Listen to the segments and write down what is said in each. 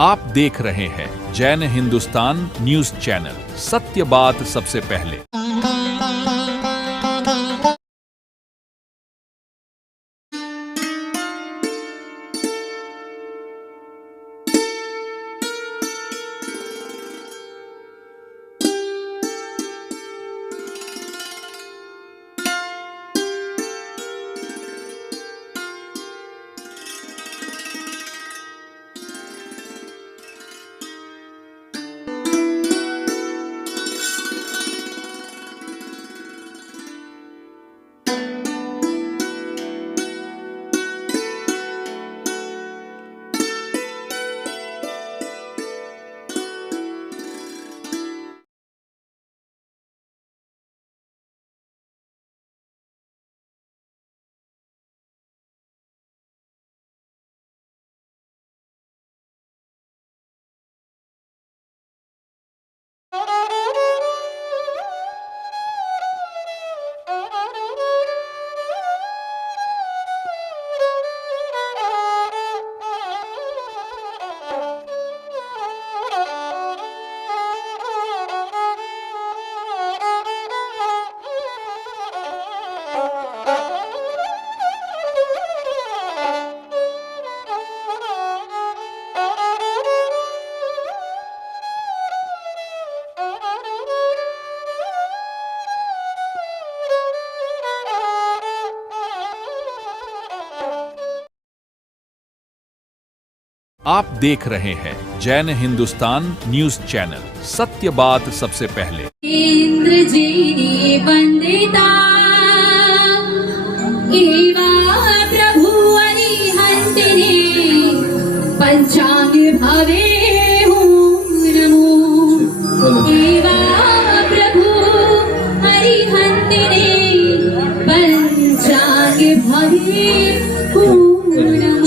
आप देख रहे हैं जैन हिंदुस्तान न्यूज चैनल, सत्य बात सबसे पहले। आप देख रहे हैं जैन हिंदुस्तान न्यूज चैनल, सत्य बात सबसे पहले। इंद्र जी वंदिता एवा प्रभु अरिहंतिने पंचांग भवे नमो एवा प्रभु अरिहंतिने पंचांग भवे नमो।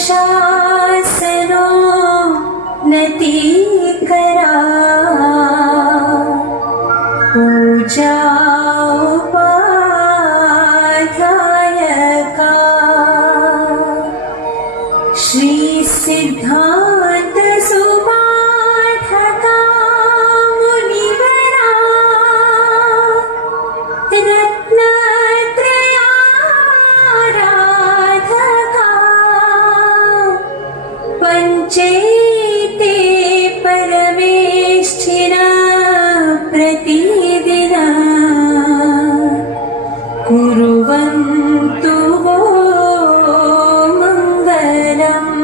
शासनो नति करा पूजा उपाध्यायका श्री सिद्धांत सुपाठका मुनिवरा पंचेते परमेष्ठिना प्रतिदिना कुर्वन्तु वो मङ्गलम्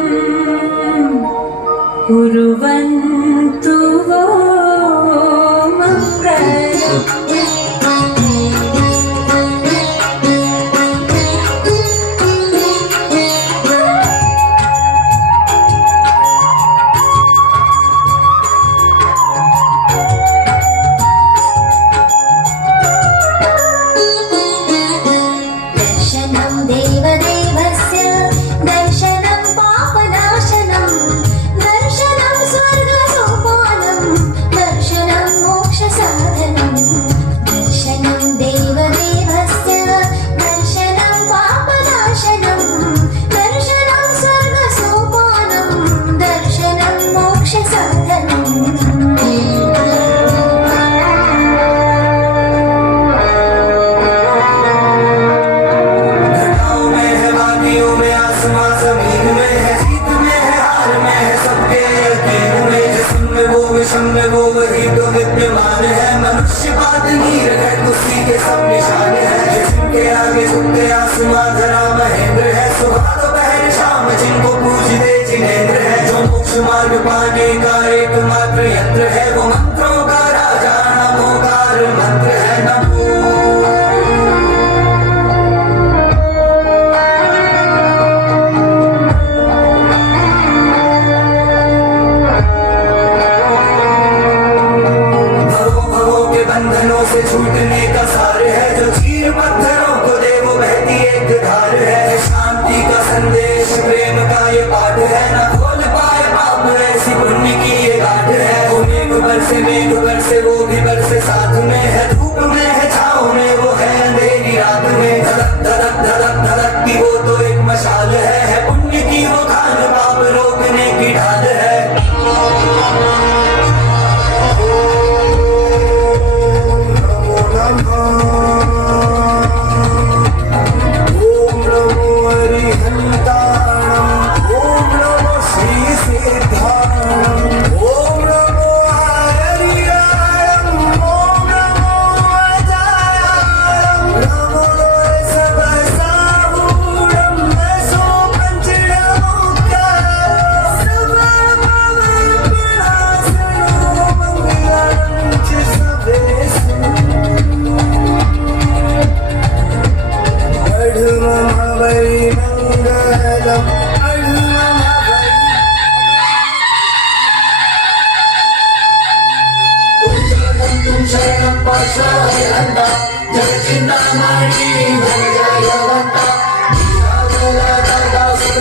कुर्वन्तु वो मङ्गलम्। वो वही तो विद्यमान है, मनुष्य बादगीर है, उसी के सब निशान है। जिनके आगे झुकते आसमां धरा महेंद्र है, सुबह दोपहर शाम जिनको पूजते जिनेंद्र है। जो मोक्ष मार्ग पाने का एकमात्र यंत्र है, वो मंत्रों का राजा नमोकार मंत्र है। नमो से छूटने का सार है, जो चीर पत्थरों को दे वो बहती एक धार है। शांति का संदेश प्रेम का ये पाठ है, न खोल पाए पाप ऐसी पुण्य की ये गाठ है। से मेघ बरसे वो भी बरसे साथ में है धूप में है छाँव में वो है अंधेरी रात में धड़क धड़क धड़क धड़कती वो तो एक मशाल है पुण्य की वो खान पाप रोकने की ढाल है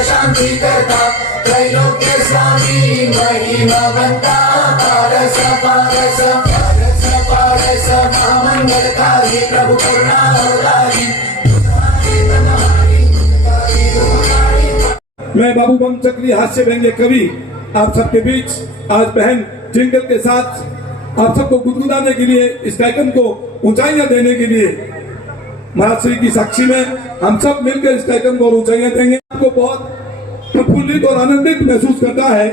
शांति करता त्रैलोक्य स्वामी महिमा बनता पारस पारस पारस पारस महामंगलकारी प्रभु करुणा अवतारी मैं बाबू बम चक्री हास्य व्यंग्य कवि आप सबके बीच आज बहन ट्विंकल के साथ आप सबको गुदगुदाने के लिए इस कार्यक्रम को ऊंचाइयां देने के लिए महाराज श्री की साक्षी में हम सब मिलकर इस कार्यक्रम को ऊंचाइयां देंगे। आपको बहुत प्रफुल्लित और आनंदित महसूस करता है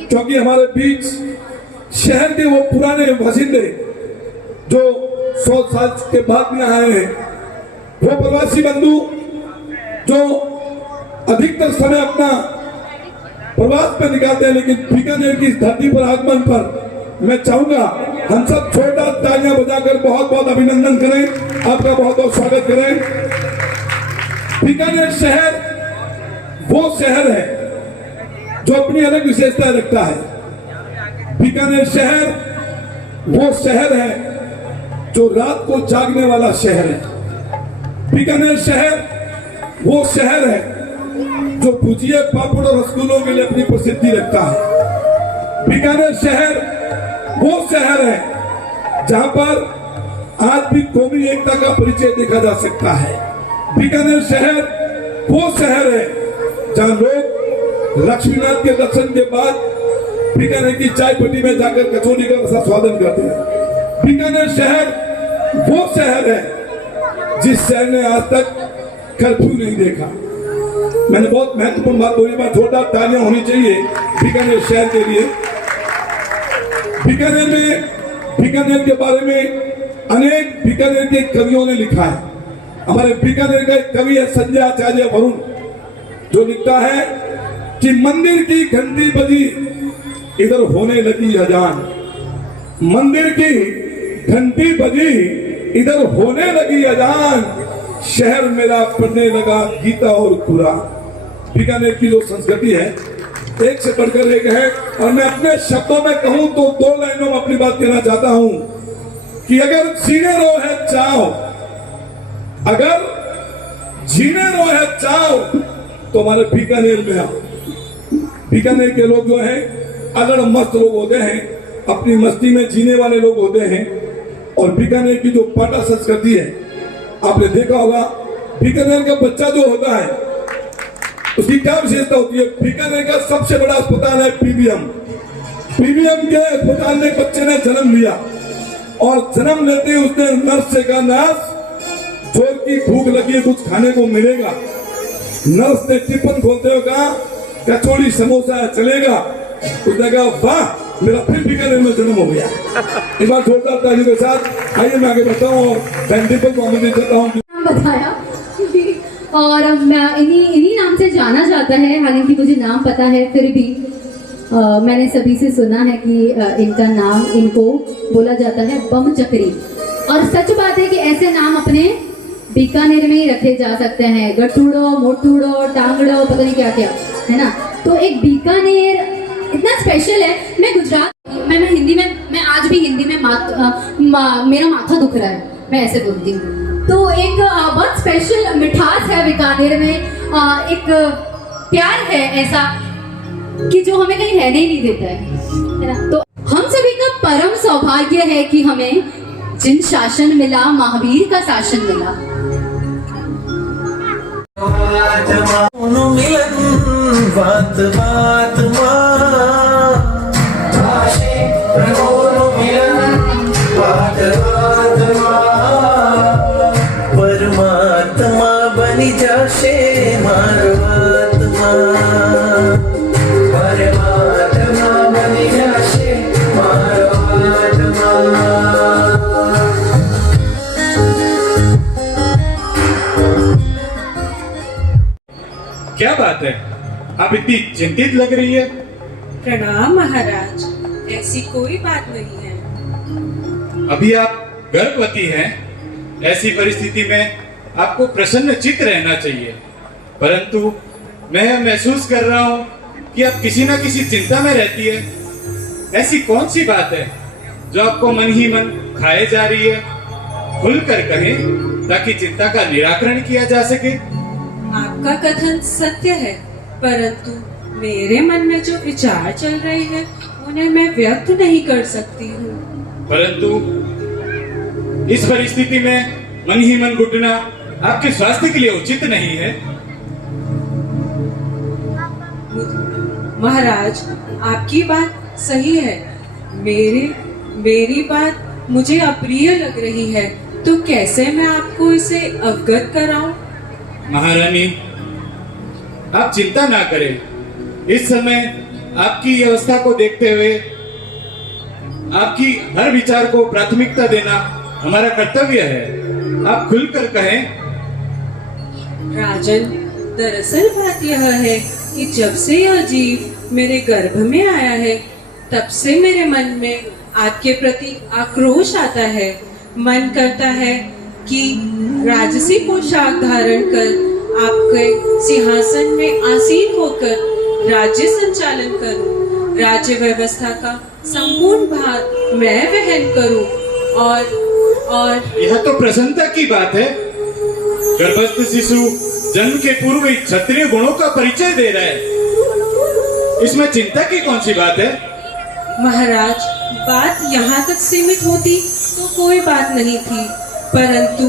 क्योंकि हमारे बीच शहर के वो पुराने बासिंदे जो 100 साल के बाद में आए हैं, वो प्रवासी बंधु जो अधिकतर समय अपना प्रवास पे निकालते हैं, लेकिन बीकानेर की इस धरती पर आगमन पर मैं चाहूंगा हम सब छोटा तालियां बजाकर बहुत बहुत अभिनंदन करें, आपका बहुत बहुत स्वागत करें। बीकानेर शहर वो शहर है जो अपनी अलग विशेषता रखता है। बीकानेर शहर वो शहर है जो रात को जागने वाला शहर है। बीकानेर शहर वो शहर है जो भुजिए पापड़ और रसगुल्लों के लिए अपनी प्रसिद्धि रखता है। बीकानेर शहर वो शहर है जहां पर आज भी कौमी एकता का परिचय देखा जा सकता है। बीकानेर शहर वो शहर है जहां लोग लक्ष्मीनाथ के दर्शन के बाद बीकानेर की चाय पट्टी में जाकर कचौड़ी का रसा स्वादन करते हैं। बीकानेर शहर वो शहर है जिस शहर ने आज तक कर्फ्यू नहीं देखा। मैंने बहुत महत्वपूर्ण बात बोली, बात जोरदार तालियां होनी चाहिए बीकानेर शहर के लिए। बीकानेर के बारे में अनेक बीकानेर के कवियों ने लिखा है। हमारे बीकानेर का एक कवि है संजय आचार्य वरुण, जो लिखता है कि मंदिर की घंटी बजी इधर होने लगी अजान। मंदिर की घंटी बजी इधर होने लगी अजान, शहर मेरा पढ़ने लगा गीता और कुरान। बीकानेर की जो संस्कृति है एक से बढ़कर एक है, और मैं अपने शब्दों में कहूं तो 2 लाइनों में अपनी बात कहना चाहता हूं कि अगर जीने रो है चाओ, अगर जीने रो है चाओ तो हमारे बीकानेर में आओ। बीकानेर के लोग जो हैं अगर मस्त लोग होते हैं, अपनी मस्ती में जीने वाले लोग होते हैं। और बीकानेर की जो पाटा संस्कृति है, आपने देखा होगा बीकानेर का बच्चा जो होता है उसकी क्या विशेषता होती है। बीकानेर का सबसे बड़ा अस्पताल है पीबीएम। पीबीएम के अस्पताल में बच्चे ने जन्म लिया और जन्म लेते ही उसने नर्स से कहा, नर्स जोर की भूख लगी है, कुछ खाने को मिलेगा। नर्स ने टिफिन खोलते हुए कहा, कचौड़ी समोसा चलेगा। उसने कहा, वाह, मेरा फिर बीकानेर में जन्म हो गया। एक बार जोरदार तालियों के साथ आइए मैं आगे बताऊं और टिफिन को आमंत्रित करता हूं। बताया और इन्हीं नाम से जाना जाता है, हालांकि मुझे नाम पता है फिर भी मैंने सभी से सुना है कि इनका नाम, इनको बोला जाता है बम चक्री। और सच बात है कि ऐसे नाम अपने बीकानेर में ही रखे जा सकते हैं, गठूड़ो, मोटूड़ो, टांगड़ो, पता नहीं क्या क्या, है ना। तो एक बीकानेर इतना स्पेशल है। मैं गुजरात, मैं हिंदी में, मैं आज भी हिंदी में मेरा माथा दुख रहा है, मैं ऐसे बोलती हूँ। तो एक बहुत स्पेशल मिठास है बीकानेर में, एक प्यार है ऐसा कि जो हमें कहीं रहने ही नहीं देता है ना। तो हम सभी का परम सौभाग्य है कि हमें जिन शासन मिला, महावीर का शासन मिला। मिलन बात बात परमात्मा बनी जाशे मारवात्मा परमात्मा बनी जाशे मारवात्मा। क्या बात है, आप इतनी चिंतित लग रही है? प्रणाम महाराज, ऐसी कोई बात नहीं है। अभी आप गर्भवती हैं, ऐसी परिस्थिति में आपको प्रसन्न चित्त रहना चाहिए, परंतु मैं महसूस कर रहा हूँ कि आप किसी न किसी चिंता में रहती है। ऐसी कौन सी बात है जो आपको मन ही मन खाए जा रही है? खुलकर कहें ताकि चिंता का निराकरण किया जा सके। आपका कथन सत्य है, परंतु मेरे मन में जो विचार चल रहे हैं उन्हें मैं व्यक्त नहीं कर सकती हूँ। परंतु इस परिस्थिति में मन ही मन घुटना आपके स्वास्थ्य के लिए उचित नहीं है। महाराज, आपकी बात सही है। मेरी बात मुझे अप्रिय लग रही है, तो कैसे मैं आपको इसे अवगत कराऊं? महारानी, आप चिंता ना करें। इस समय आपकी अवस्था को देखते हुए आपकी हर विचार को प्राथमिकता देना हमारा कर्तव्य है। आप खुलकर कहें। राजन, दरअसल बात यह है कि जब से यह जीव मेरे गर्भ में आया है, तब से मेरे मन में आपके प्रति आक्रोश आता है। मन करता है कि राजसी पोशाक धारण कर आपके सिंहासन में आसीन होकर राज्य संचालन करूं, राज्य व्यवस्था का संपूर्ण भार मैं वहन करूं और यह तो प्रसन्नता की बात है। गर्भस्थ शिशु जन्म के पूर्व ही क्षत्रिय गुणों का परिचय दे रहा है, इसमें चिंता की कौन सी बात है? महाराज, बात यहाँ तक सीमित होती तो कोई बात नहीं थी, परंतु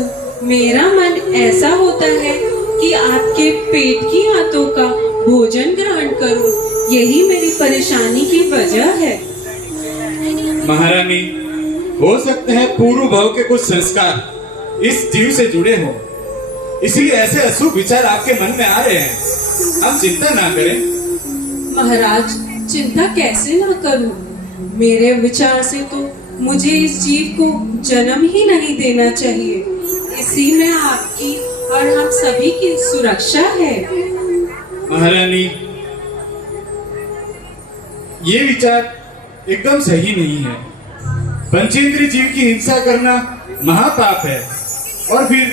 मेरा मन ऐसा होता है कि आपके पेट की आंतों का भोजन ग्रहण करूं, यही मेरी परेशानी की वजह है। महारानी, हो सकता है पूर्व भाव के कुछ संस्कार इस जीव से जुड़े हो, इसलिए ऐसे अशुभ विचार आपके मन में आ रहे हैं। आप चिंता ना करें। महाराज, चिंता कैसे ना करूं? मेरे विचार से तो मुझे इस जीव को जन्म ही नहीं देना चाहिए। इसी में आपकी और हम सभी की सुरक्षा है। महारानी, ये विचार एकदम सही नहीं है। पंचेंद्रिय जीव की हिंसा करना महापाप है, और फिर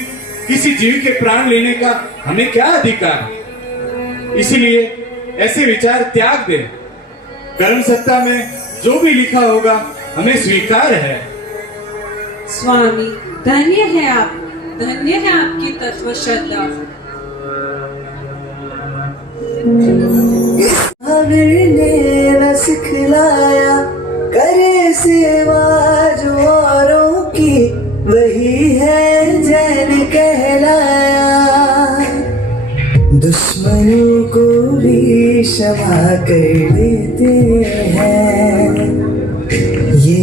किसी जीव के प्राण लेने का हमें क्या अधिकार? इसलिए ऐसे विचार त्याग दे। कर्म सत्ता में जो भी लिखा होगा हमें स्वीकार है। स्वामी, धन्य है आप, धन्य है आपकी तत्व श्रद्धा। ने न सिखलाया करे सेवा जो औरों की, वही है जैन कहलाया। दुश्मनों को भी क्षमा कर देते हैं, ये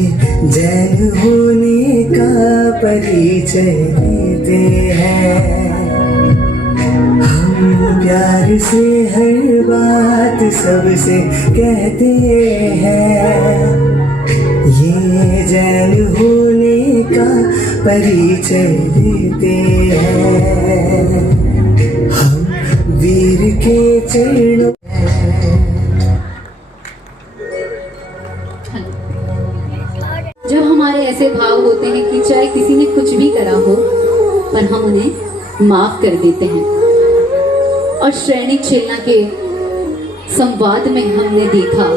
जैन होने का परिचय देते हैं। हम प्यार से हर बात सबसे कहते हैं, ये जैन होने का परिचय देते हैं। हम वीर के चरणों जब हमारे ऐसे भाव होते हैं कि चाहे किसी ने कुछ भी करा हो, पर हम उन्हें माफ कर देते हैं। और श्रेणी छेलना के संवाद में हमने देखा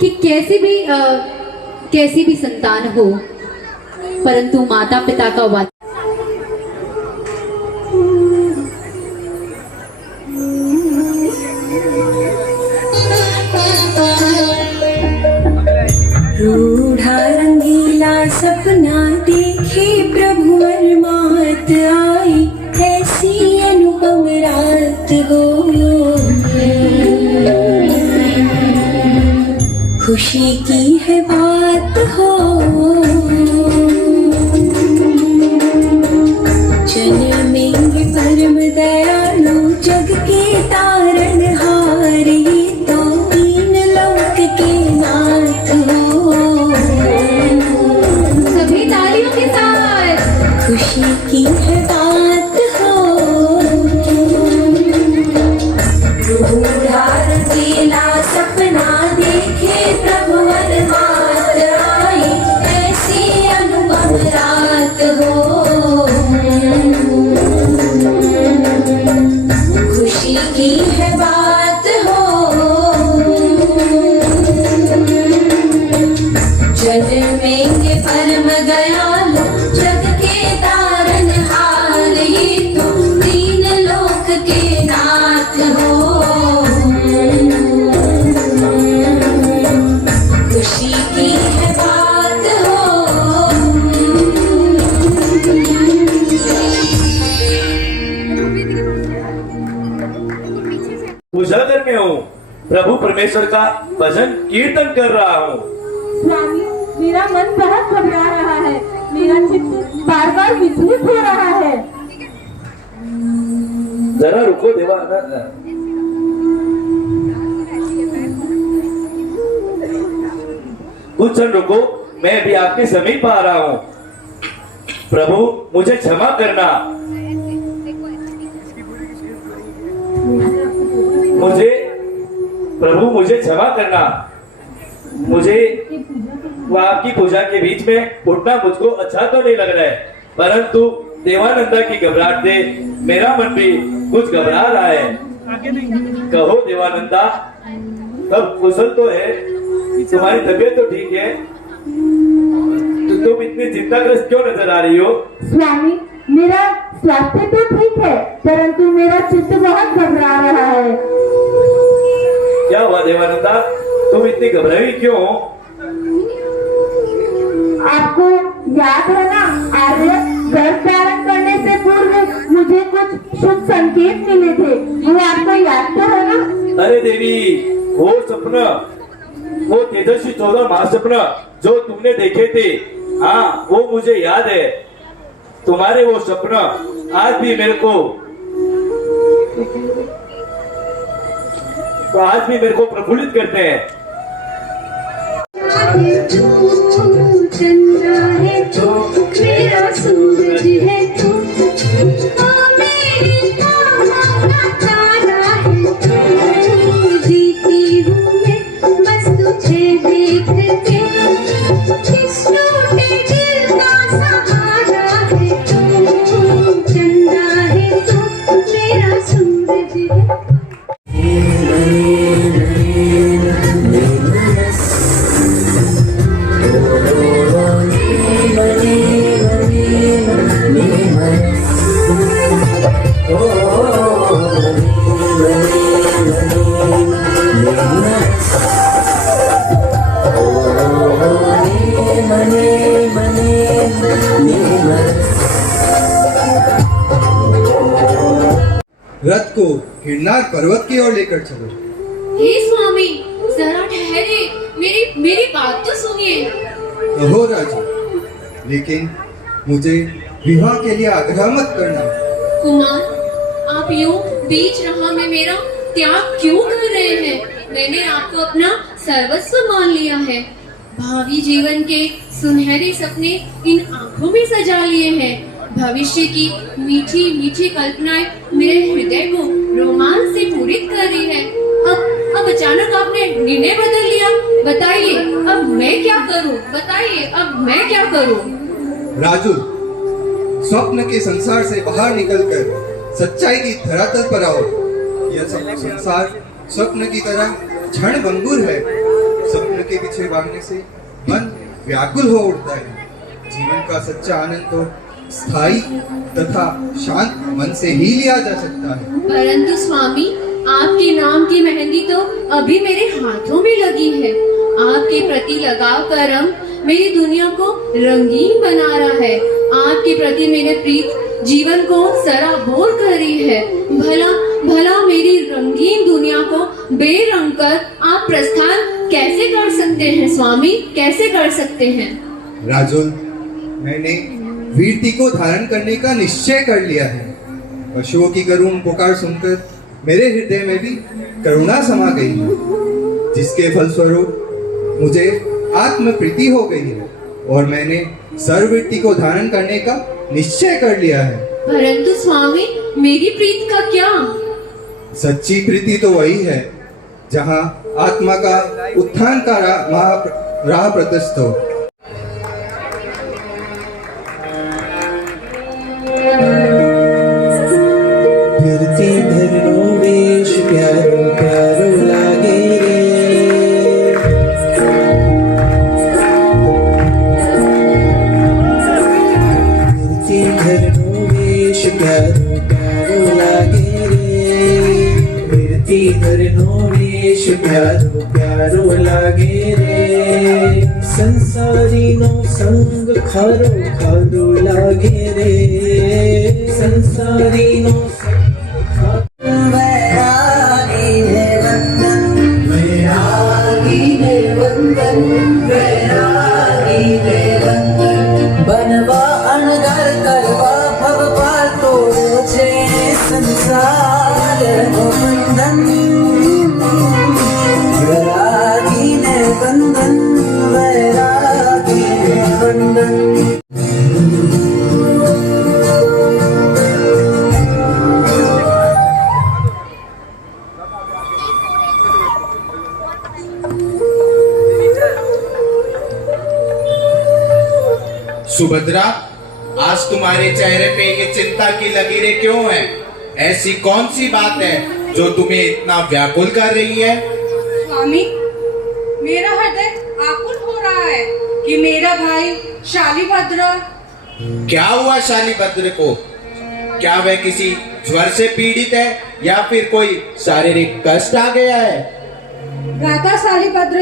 कि कैसी भी संतान हो, परंतु माता पिता का वाच खुशी की है बात हो, जन्मेंगे परम दयालु जग के तारनहार, ये तो तीन लोक के नाथ हो। सभी तालियों के साथ खुशी की है बात हो, रूढ़ार बेला सपना देखे प्रभु मात आई, ऐसी अनुभव रात हो। खुशी की है बात हो, जन्मेंगे परम दयालु जग के तारनहार, ये तो तीन लोक के नाथ हो। खुशी की है बात हो। पूजा करने हूँ, प्रभु परमेश्वर का भजन कीर्तन कर रहा हूँ। स्वामी, मेरा मन बहुत घबरा रहा है, मेरा चित्त बार बार विचलित हो रहा है। जरा रुको देवानंद, कुछ क्षण रुको, मैं भी आपके समीप आ रहा हूँ। प्रभु मुझे क्षमा करना, प्रभु मुझे क्षमा करना। मुझे वह आपकी पूजा के बीच में उठना मुझको अच्छा तो नहीं लग रहा है, परंतु देवानंदा की घबराहट से मेरा मन भी कुछ घबरा रहा है। कहो देवानंदा, सब कुशल तो है? तुम्हारी तबीयत तो ठीक है? तो तुम इतनी चिंताग्रस्त क्यों नजर आ रही हो? स्वामी, मेरा स्वास्थ्य तो ठीक है, परंतु मेरा चित्त बहुत घबरा रहा है। क्या हुआ देवानंदा, तुम इतनी घबराई क्यों? आपको याद है ना, आर्य गर्भ धारण करने से पूर्व मुझे कुछ शुभ संकेत मिले थे, वो आपको याद तो है ना? अरे देवी, वो सपना, वो तेजस्वी 14 महासपना जो तुमने देखे थे, हाँ वो मुझे याद है। तुम्हारे वो सपना आज भी मेरे को प्रफुल्लित करते हैं। चंद्रा है तू, मेरा सूरज है तू, मेरी तारा है तू, जीती हूँ मैं बस तुझे देख के, किस टूटे दिल का सहारा है तू, चंद्रा है तू, मेरा सूरज है। रथ को गिरनार पर्वत की ओर लेकर चलो। हे स्वामी, जरा ठहरे, मेरी बात तो सुनिए। कहो राजा, लेकिन मुझे विवाह के लिए आग्रह मत करना। कुमार, आप यूं बीच राह में मेरा त्याग क्यों कर रहे हैं? मैंने आपको अपना सर्वस्व मान लिया है। भावी जीवन के सुनहरे सपने इन आंखों में सजा लिए हैं। भविष्य की मीठी मीठी कल्पनाएं मेरे हृदय को रोमांच से पूरित कर रही है। अब अचानक आपने निर्णय बदल लिया। बताइए, अब मैं क्या करूं? बताइए, अब मैं क्या करूं? राजू, स्वप्न के संसार से बाहर निकलकर सच्चाई की धरातल पर आओ। यह संसार स्वप्न की तरह क्षणभंगुर है। स्वप्न के पीछे भागने से मन व्याकुल हो उठता है। जीवन का सच्चा आनंद तो स्थायी तथा शांत मन से ही लिया जा सकता है। परंतु स्वामी, आपके नाम की मेहंदी तो अभी मेरे हाथों में लगी है। आपके प्रति लगाव का रंग मेरी दुनिया को रंगीन बना रहा है। आपके प्रति मेरे प्रीत जीवन को सराबोर कर रही है। भला मेरी रंगीन दुनिया को बेरंग कर आप प्रस्थान कैसे कर सकते हैं स्वामी, कैसे कर सकते हैं? राजुल, मैंने वीरती को धारण करने का निश्चय कर लिया है। पशुओं की करुण पुकार सुनकर मेरे हृदय में भी करुणा समा गई है, जिसके फलस्वरूप मुझे आत्म प्रीति हो गई है और मैंने सर्ववृत्ति को धारण करने का निश्चय कर लिया है। परंतु स्वामी, मेरी प्रीत का क्या? सच्ची प्रीति तो वही है जहाँ आत्मा का उत्थान का राह प्रशस्त हो। फिरती धरनो वेश प्यारो प्यारो लागे रे। फिरती धरनो वेश प्यारो प्यारो लागे रे। फिरती धरनो वेश प्यारो प्यारो लागे रे। संसारी नो संग खारो खारो लागे रे। संसारी नो बनवा अणगर करवा भव पार तोड़ो छे संसार नो बंधन। वैरागी ने बंधन, वैरागी ने बंधन। सुभद्रा, आज तुम्हारे चेहरे पे ये चिंता की लकीरें क्यों हैं? ऐसी कौन सी बात है जो तुम्हें इतना व्याकुल कर रही है? स्वामी, मेरा हृदय आकुल हो रहा है कि मेरा भाई शालीभद्र। क्या हुआ शालीभद्र को? क्या वह किसी ज्वर से पीड़ित है या फिर कोई शारीरिक कष्ट आ गया है? भ्राता शालीभद्र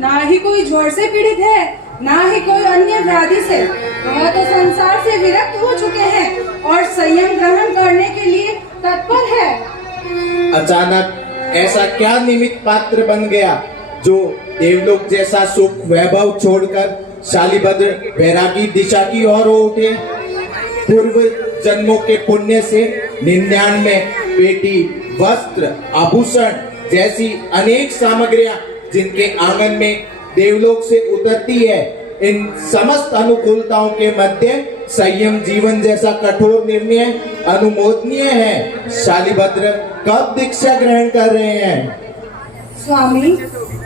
ना ही कोई ज्वर से पीड़ित है, ना ही कोई अन्य व्याधि से। वह तो संसार से विरक्त हो चुके हैं और संयम ग्रहण करने के लिए तत्पर है। अचानक ऐसा क्या निमित्त पात्र बन गया जो देवलोक जैसा सुख वैभव छोड़कर शालीभद्र वैरागी दिशा की ओर हो उठे? पूर्व जन्मों के पुण्य से 99 पेटी वस्त्र आभूषण जैसी अनेक सामग्रियां जिनके आंगन में देवलोक से उतरती है, इन समस्त अनुकूलताओं के मध्य संयम जीवन जैसा कठोर निर्णय अनुमोदनीय है। शालीभद्र कब दीक्षा ग्रहण कर रहे हैं? स्वामी,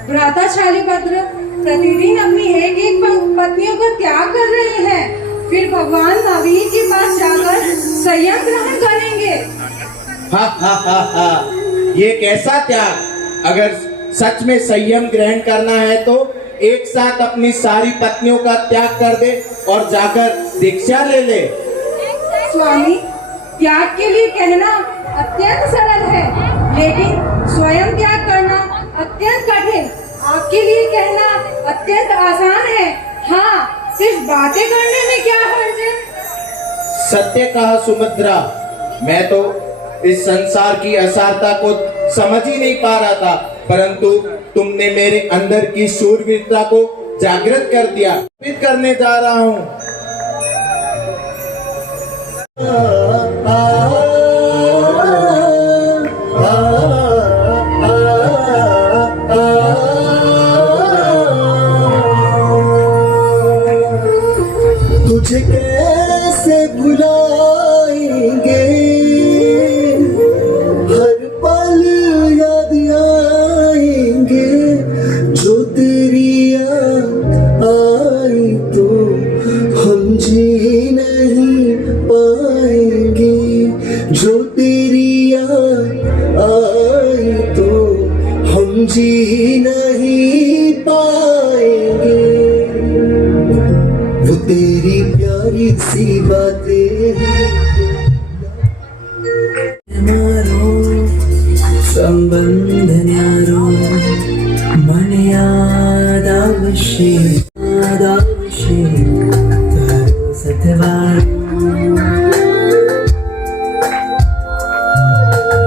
भ्राता शालीभद्र प्रतिदिन अपनी एक पत्नियों का त्याग कर रहे हैं, फिर भगवान महावीर के पास जाकर संयम ग्रहण करेंगे। हा हा हा हा, ये कैसा त्याग? अगर सच में संयम ग्रहण करना है तो एक साथ अपनी सारी पत्नियों का त्याग कर दे और जाकर दीक्षा ले ले। स्वामी, त्याग के लिए कहना अत्यंत सरल है, लेकिन स्वयं त्याग करना अत्यंत कठिन। आपके लिए कहना अत्यंत आसान है। हाँ, सिर्फ बातें करने में क्या हर्ज है? सत्य कहा सुभद्रा, मैं तो इस संसार की असारता को समझ ही नहीं पा रहा था, परंतु तुमने मेरे अंदर की शूरवीरता को जागृत कर दिया। फिर करने जा रहा हूँ। तुझे कैसे भुलाएंगे, हर पल याद आएंगे। जो तेरी याद आई तो हम जी नहीं पाएंगे। जो तेरी याद आई तो हम जी नहीं पाएंगे। वो तेरी प्यारी सी बातें मारो संबंध न्यारो मन याद आवशे सतवार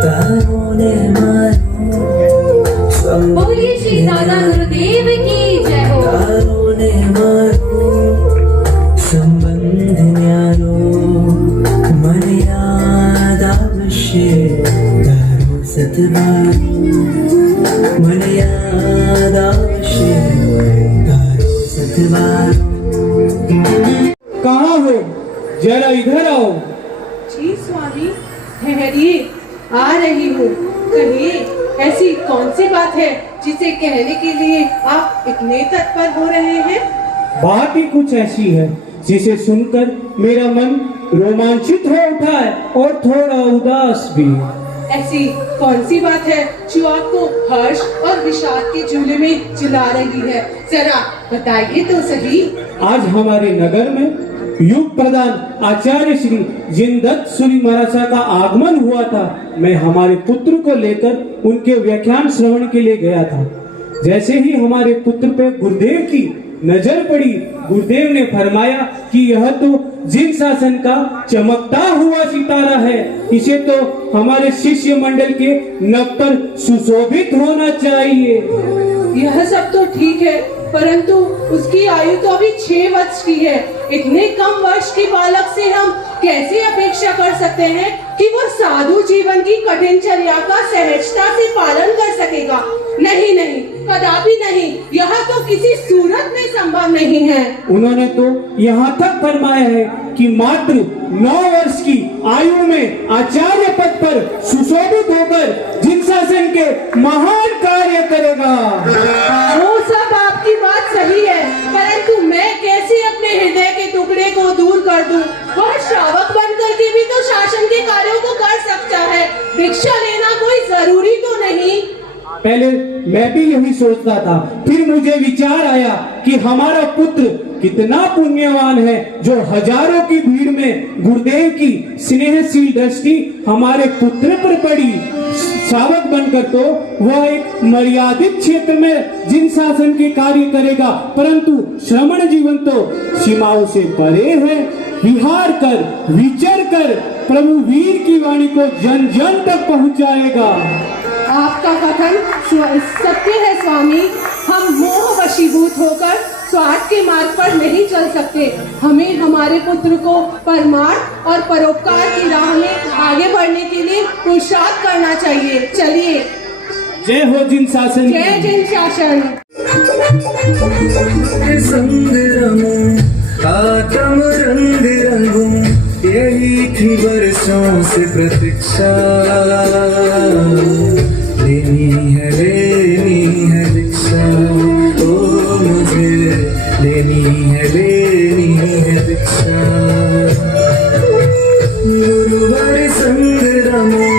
तारो ने मारो बोलिए श्री दादा गुरुदेव सतवारो मन याद आवशे तारो सतवारो। कहाँ हो, जरा इधर आओ। जी स्वामी, ठहरिए, आ रही हूँ। कहिए, ऐसी कौन सी बात है जिसे कहने के लिए आप इतने तत्पर हो रहे हैं? बात ही कुछ ऐसी है जिसे सुनकर मेरा मन रोमांचित हो उठा है और थोड़ा उदास भी। ऐसी कौन सी बात है जो आपको हर्ष और विषाद के झूले में झुला रही है? जरा बताइए तो सही। आज हमारे नगर में युग प्रधान आचार्य श्री जिनदत्त सूरी महाराज का आगमन हुआ था। मैं हमारे पुत्र को लेकर उनके व्याख्यान श्रवण के लिए गया था। जैसे ही हमारे पुत्र पे गुरुदेव की नजर पड़ी, गुरुदेव ने फरमाया कि यह तो जिन शासन का चमकता हुआ सितारा है, इसे तो हमारे शिष्य मंडल के नभ पर सुशोभित होना चाहिए। यह सब तो ठीक है, परंतु उसकी आयु तो अभी 6 वर्ष की है। इतने कम वर्ष के बालक से हम कैसे अपेक्षा कर सकते हैं कि वो साधु जीवन की कठिन चर्या का सहजता से पालन कर सकेगा? नहीं नहीं, कदापि नहीं। यह तो किसी सूरत में संभव नहीं है। उन्होंने तो यहाँ तक फरमाया है कि मात्र 9 वर्ष की आयु में आचार्य पद पर सुशोभित होकर जिन शासन के महान कार्य करेगा। वो सब आपकी बात सही है, परंतु मैं कैसे अपने हृदय के टुकड़े को दूर कर दूं? वह श्रावक बनकर के भी तो शासन के कार्यों को कर सकता है। दीक्षा लेना कोई जरूरी तो नहीं। पहले मैं भी यही सोचता था, फिर मुझे विचार आया कि हमारा पुत्र कितना पुण्यवान है जो हजारों की भीड़ में गुरुदेव की स्नेहशील दृष्टि हमारे पुत्र पर पड़ी। श्रावक बनकर तो वह एक मर्यादित क्षेत्र में जिन शासन के कार्य करेगा, परंतु श्रमण जीवन तो सीमाओं से परे है। विहार कर, विचर कर प्रभु वीर की वाणी को जन जन तक पहुंचाएगा। आपका कथन सत्य है स्वामी। हम मोह वशीभूत होकर स्वार्थ के मार्ग पर नहीं चल सकते। हमें हमारे पुत्र को परमार्थ और परोपकार की राह में आगे बढ़ने के लिए पुरुषार्थ करना चाहिए। चलिए। जय हो जिन शासन। जय जिन शासन। संग रंगूं, आत्म रंग रंगूं, यही थी बरसों से प्रतीक्षा। लेनी है दीक्षा, ओ मुझे लेनी है दीक्षा। गुरुवर संग रंगूं,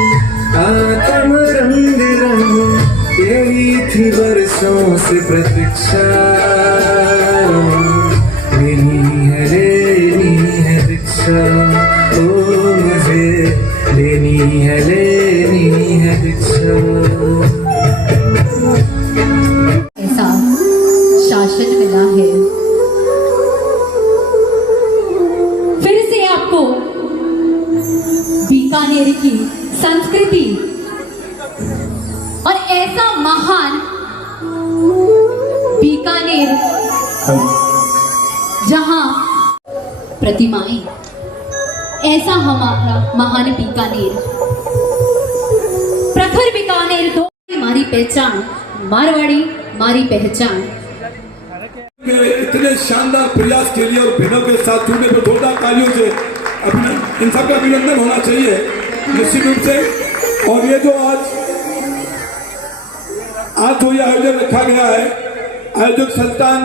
आत्म रंग रंगूं, यही थी बरसों से प्रतीक्षा। लेनी है दीक्षा, ओ मुझे लेनी है दीक्षा। ऐसा शासन मिला है। फिर से आपको बीकानेर की संस्कृति और ऐसा महान बीकानेर जहां प्रतिमाएं, ऐसा हमारा महान बीकानेर, प्रखर बीकानेर तो हमारी पहचान, मारवाड़ी हमारी पहचान। इतने शानदार प्रयास के लिए और बहनों के साथ जुड़ने पर जोरदार तालियों से इन सबका अभिनंदन होना चाहिए निश्चित रूप से। और ये जो आज जो ये आयोजन रखा गया है, आयोजक संस्थान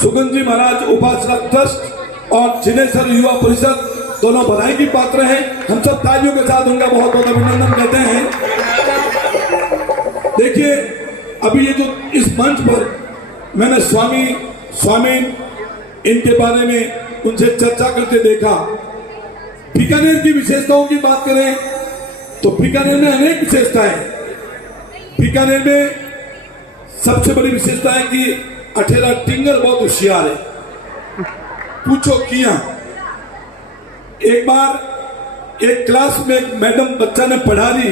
सुगंध जी महाराज उपासना ट्रस्ट और जिनेश्वर युवा परिषद दोनों बधाई की पात्र हैं। हम सब तालियों के साथ उनका बहुत बहुत अभिनंदन करते हैं। देखिए, अभी ये जो इस मंच पर मैंने स्वामी इनके बारे में उनसे चर्चा करते देखा। बीकानेर की विशेषताओं की बात करें तो बीकानेर में अनेक विशेषताएं। बीकानेर में सबसे बड़ी विशेषता है कि अठेरा टिंगर बहुत होशियार है। पूछो किया। एक बार एक क्लास में एक मैडम बच्चा ने पढ़ाती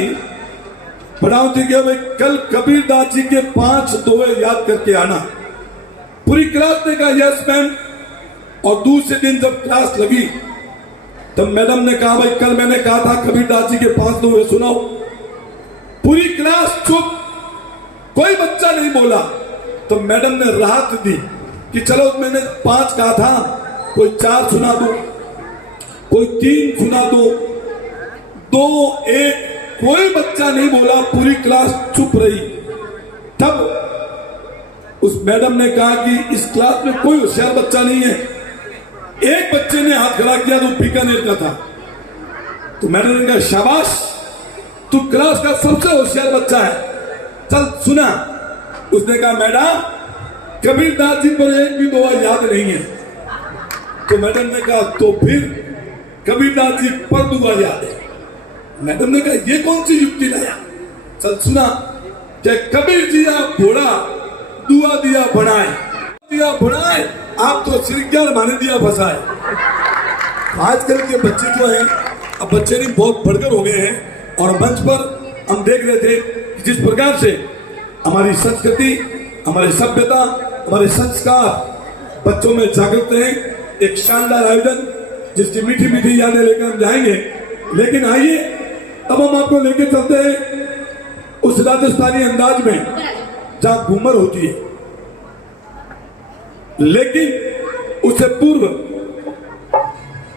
कि भाई कल कबीरदास जी के 5 दोहे याद करके आना। पूरी क्लास ने कहा यस मैम। और दूसरे दिन जब क्लास लगी तब मैडम ने कहा भाई कल मैंने कहा था कबीरदास जी के 5 दोहे सुनाओ। पूरी क्लास चुप, कोई बच्चा नहीं बोला। तो मैडम ने राहत दी कि चलो मैंने 5 कहा था, कोई 4 सुना दो, कोई 3 सुना दो, 2, 1, कोई बच्चा नहीं बोला, पूरी क्लास चुप रही। तब उस मैडम ने कहा कि इस क्लास में कोई होशियार बच्चा नहीं है। एक बच्चे ने हाथ खड़ा किया तो बीकानेर का था। तो मैडम ने कहा शाबाश, तू क्लास का सबसे होशियार बच्चा है, चल सुना। उसने कहा मैडम कबीरदास जी पर एक भी दुआ याद नहीं है। तो मैडम ने कहा तो फिर कबीरदास जी पर दुआ याद है। मैडम ने कहा ये कौन सी युक्ति लाया, चल सुना। कि कबीर जिया भोड़ा दुआ दिया बढ़ाए, दिया बढ़ाए आप तो श्रीज्ञान माने दिया फंसाए। आजकल के बच्चे जो हैं, अब बच्चे नहीं बहुत बढ़कर हो गए हैं। और मंच पर हम देख रहे थे कि जिस प्रकार से हमारी संस्कृति, हमारी सभ्यता, हमारे संस्कार बच्चों में जागृत रहे। एक शानदार आयोजन जिसकी मीठी मीठी यादें लेकर हम जाएंगे। लेकिन आइए अब हम आपको लेके चलते हैं उस राजस्थानी अंदाज में जहां घूमर होती है। लेकिन उससे पूर्व,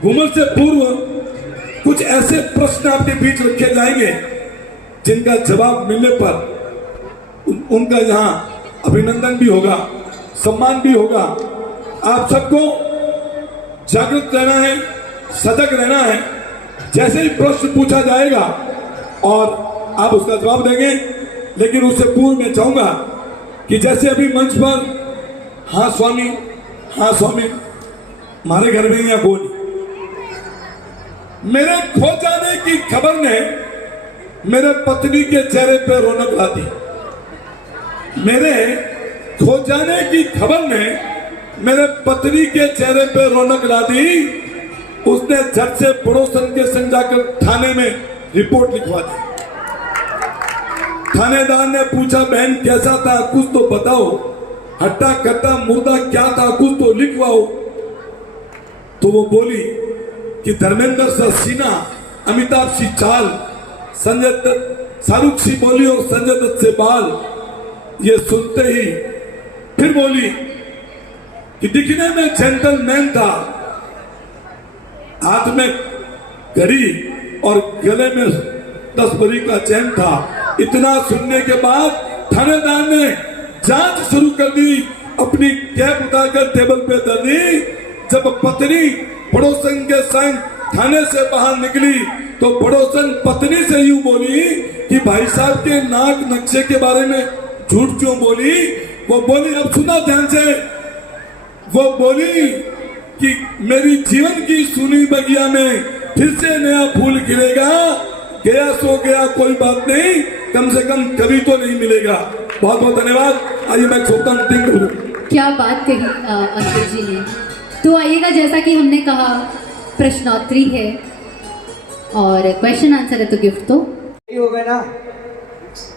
घूमर से पूर्व कुछ ऐसे प्रश्न आपके बीच रखे जाएंगे जिनका जवाब मिलने पर उनका यहां अभिनंदन भी होगा, सम्मान भी होगा। आप सबको जागृत रहना है, सजग रहना है। जैसे ही प्रश्न पूछा जाएगा और आप उसका जवाब देंगे। लेकिन उससे पूर्व मैं चाहूंगा कि जैसे अभी मंच पर हाँ स्वामी, हाँ स्वामी, हमारे घर में या कोई, मेरे खो जाने की खबर ने मेरे पत्नी के चेहरे पर रौनक ला दी। मेरे खो जाने की खबर ने मेरे पत्नी के चेहरे पर रौनक ला दी। उसने झट से पड़ोसन के संग जाकर थाने में रिपोर्ट लिखवा दी। थानेदार ने पूछा बहन कैसा था, कुछ तो बताओ, हट्टा कट्टा मुर्दा क्या था, कुछ तो लिखवाओ। तो वो बोली कि धर्मेंद्र सा सीना, अमिताभ सी चाल, संजय दत्त, शाहरुख सी बोली और संजय दत्त से बाल। ये सुनते ही फिर बोली कि दिखने में जेंटलमैन था, हाथ में घड़ी और गले में 10 भरी का चैन था। इतना सुनने के बाद थानेदार ने जांच शुरू कर दी, अपनी कैप उतारकर टेबल पे धर दी। जब पत्नी पड़ोसन के संग थाने से बाहर निकली तो पड़ोसन पत्नी से यूं बोली कि भाई साहब के नाक नक्शे के बारे में झूठ क्यों बोली। वो बोली, अब सुना ध्यान से, वो बोली कि मेरी जीवन की सुनी बगिया में फिर से नया फूल खिलेगा, गया सो गया कोई बात नहीं, कम से कम कभी तो नहीं मिलेगा। बहुत बहुत धन्यवाद। आइए मैं छोटा हूँ। क्या बात कही अंकित जी ने। तो आइएगा, जैसा कि हमने कहा प्रश्नोत्तरी है और क्वेश्चन आंसर है, तो गिफ्ट तो हो गया ना।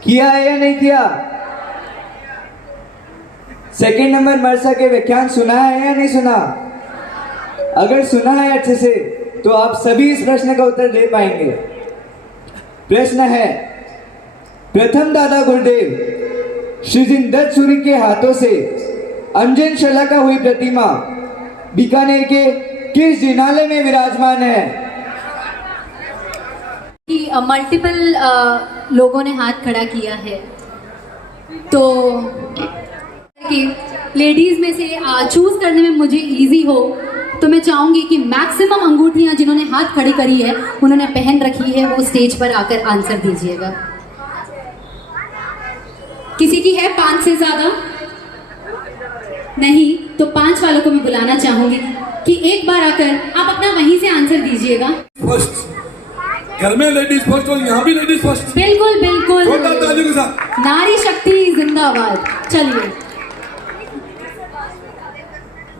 किया है या नहीं किया? सेकंड नंबर मरसा के व्याख्यान सुना है या नहीं सुना? अगर सुना है अच्छे से तो आप सभी इस प्रश्न का उत्तर दे पाएंगे। प्रश्न है, प्रथम दादा गुरुदेव श्री दत्त सूरी के हाथों से अंजन शलाका हुई प्रतिमा बीकानेर के किस जिनालय में विराजमान है? कि मल्टीपल लोगों ने हाथ खड़ा किया है, तो कि लेडीज में से चूज करने में मुझे इजी हो तो मैं चाहूंगी कि मैक्सिमम अंगूठियां जिन्होंने हाथ खड़ी करी है, उन्होंने पहन रखी है, वो स्टेज पर आकर आंसर दीजिएगा। किसी की है 5 से ज्यादा? नहीं, तो 5 वालों को मैं बुलाना चाहूंगी कि एक बार आकर आप अपना वहीं से आंसर दीजिएगा। फर्स्ट, घर में लेडीज फर्स्ट और यहाँ भी लेडीज फर्स्ट। बिल्कुल बिल्कुल, तालियों के साथ। नारी शक्ति जिंदाबाद। चलिए,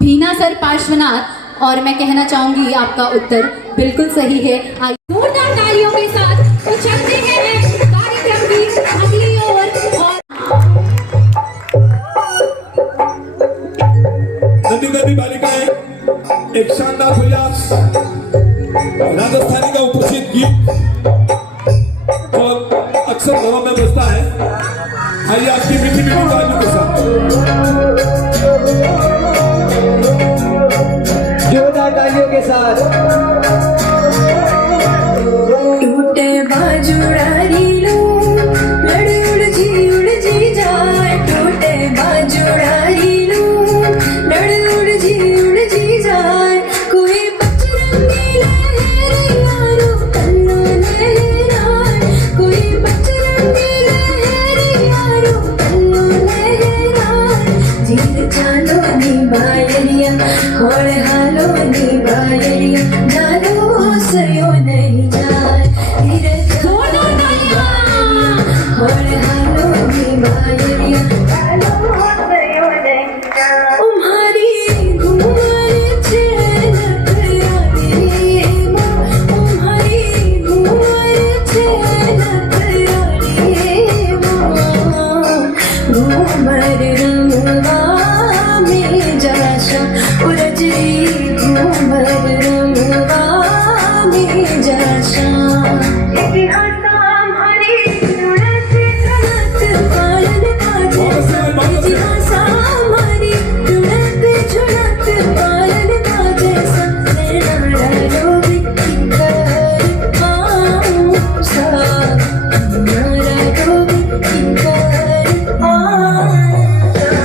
भीना सर पार्श्वनाथ, और मैं कहना चाहूंगी आपका उत्तर बिल्कुल सही है। जोरदार तालियों के साथ तो चलते हैं कार्यक्रम की अगली ओर। नदी बालिकाएं, एक शानदार प्रयास, राजस्थानी का उपस्थित गीत जो अक्सर घरों में बजता है। आपकी मीठी मीठी तालियों के साथ। जोरदार तालियों के साथ। टूटे बाजुड़ारी लो लड़ी उड़ जी जाए, टूटे बाजुड़ारी लो लड़ी उड़ जी जाए, कोई बजरंगी लहरे यारो तन्नो लहराए, कोई बजरंगी लहरे यारो तन्नो लहराए, जीत चालो नी बायरिया और हालो नी बायरिया जानो सयो नहीं जाए, धीरे जोड़ो तालियां और हालो नी बायरिया जानो सयो नहीं जाए, तुम्हारी घूमर चलत यारी माँ, तुम्हारी घूमर चलत यारी माँ, घूमर रंगवा में जाशा उरजरी, घूमर रंगवा में जाशा, इतिहास हमारी उड़त उड़त पालन काजे, इतिहास हमारी उड़त उड़त पालन काजे, सबसे नारा लोग किंकर आऊं सा, नारा लोग किंकर आऊं सा।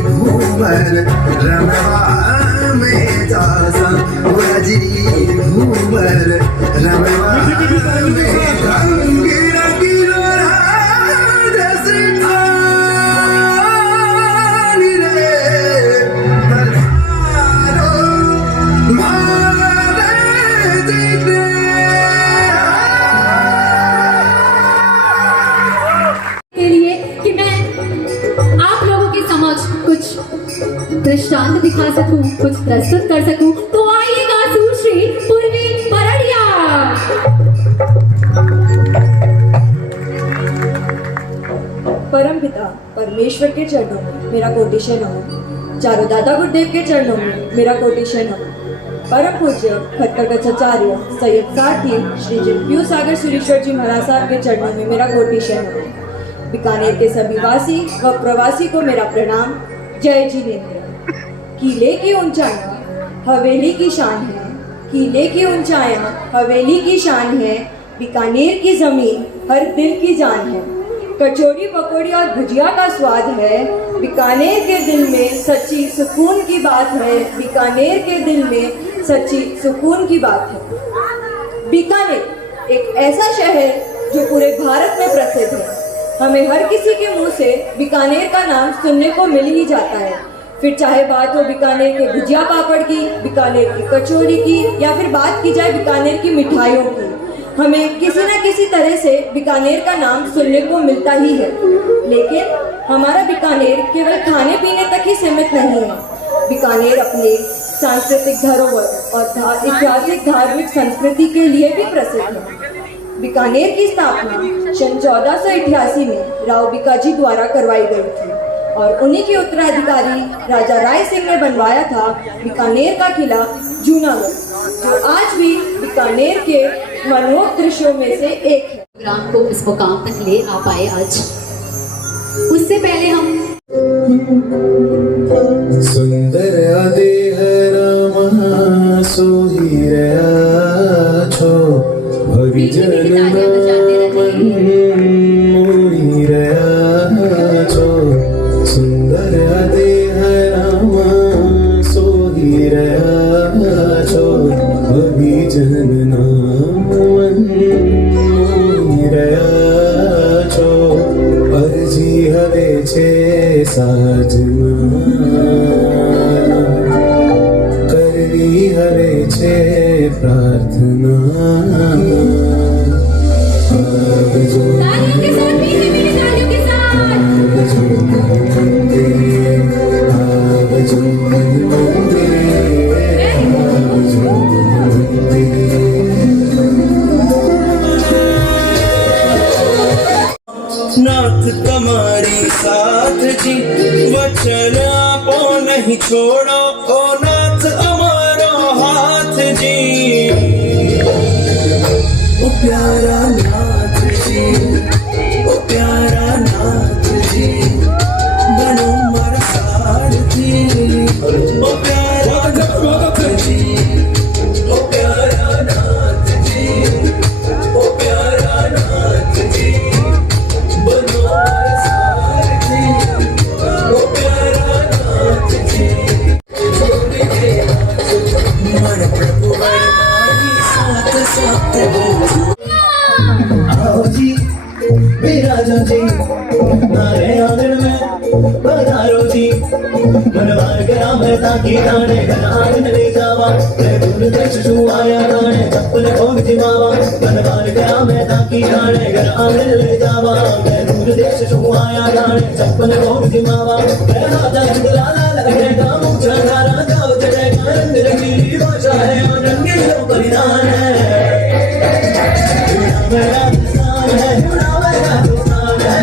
घूमर रमवा में जासा, उरजरी घूमर रमवा में रंगी रंगी लोरा जैसे थानी रे, हजारो मारे जीते। के लिए कि मैं आप लोगों के समक्ष कुछ दृष्टांत दिखा सकूं, कुछ प्रस्तुत कर सकूं, तो आइएगा सुश्री पूर्वी परड़िया। परमपिता परमेश्वर के चरणों में मेरा कोटि नमो, चारों दादा गुरुदेव के चरणों में मेरा कोटि नमो, परम पूज्य खट्टकाचार्य सैयद सारथी श्री जिनप्यू सागर सुरेश्वर जी महाराज साहब के चरणों में मेरा कोटि नमो, बीकानेर के सभी वासी व प्रवासी को मेरा प्रणाम। जय जिनेन्द्र। किले की ऊंचाइयाँ हवेली की शान है, किले की ऊंचाइयाँ हवेली की शान है, बीकानेर की जमीन हर दिल की जान है, कचौड़ी पकौड़ी और भुजिया का स्वाद है, बीकानेर के दिल में सच्ची सुकून की बात है, बीकानेर के दिल में सच्ची सुकून की बात है। बीकानेर एक ऐसा शहर जो पूरे भारत में प्रसिद्ध है, हमें हर किसी के मुंह से बीकानेर का नाम सुनने को मिल ही जाता है, फिर चाहे बात हो बीकानेर के भुजिया पापड़ की, बीकानेर की कचौड़ी की, या फिर बात की जाए बीकानेर की मिठाइयों की, हमें किसी न किसी तरह से बीकानेर का नाम सुनने को मिलता ही है। लेकिन हमारा बीकानेर केवल खाने पीने तक ही सीमित नहीं है, बीकानेर अपने सांस्कृतिक धरोहर और ऐतिहासिक धार्मिक संस्कृति के लिए भी प्रसिद्ध है। बीकानेर की स्थापना सन 1488 में राव बीकाजी द्वारा करवाई गई थी और उन्हीं के उत्तराधिकारी राजा राय सिंह ने बनवाया था बीकानेर का किला जूनागढ़, जो आज भी बीकानेर के मनोहर दृश्यों में से एक है। प्रोग्राम को इस मुकाम तक ले आ पाए आज उससे पहले हम सुंदर देह रामा सोही रहा छो भवि जन्म मोही रहा छो सुंदर देह रामा सोही रहा छो भवि जन्म मोही रहा छो अरजी हवे छे साजना करवी हवे छे प्रार्थना आवजो आवजो नाथ तुम्हारी साथ जी वचन आपो नहीं छोड़ो ओ नाथ हमारो हाथ जी ओ प्यारा नाथ जी ओ प्यारा नाथ जी बनो हमारा सारथी ओ प्यारा नाथ जी ओ प्यारा नाथ जी ओ प्यारा नाथ जी आओ जी बिराजो जी नारे आंगन में पधारो जी मनवार गया मैं ताकि ताने घर आंगन ले जावा मैं दूर देश छू आया ताने चप्पल खोग जिमावा मनवार गया मैं ताकि ताने घर आंगन ले जावा मैं दूर देश छू आया ताने चप्पल खोग जिमावा मैं राजा लाला लगेगा मुझे राजा उतरेगा रंग रंगीली भाषा है और रंगीलो परिधान है मेरा राजस्थान है मेरा राजस्थान है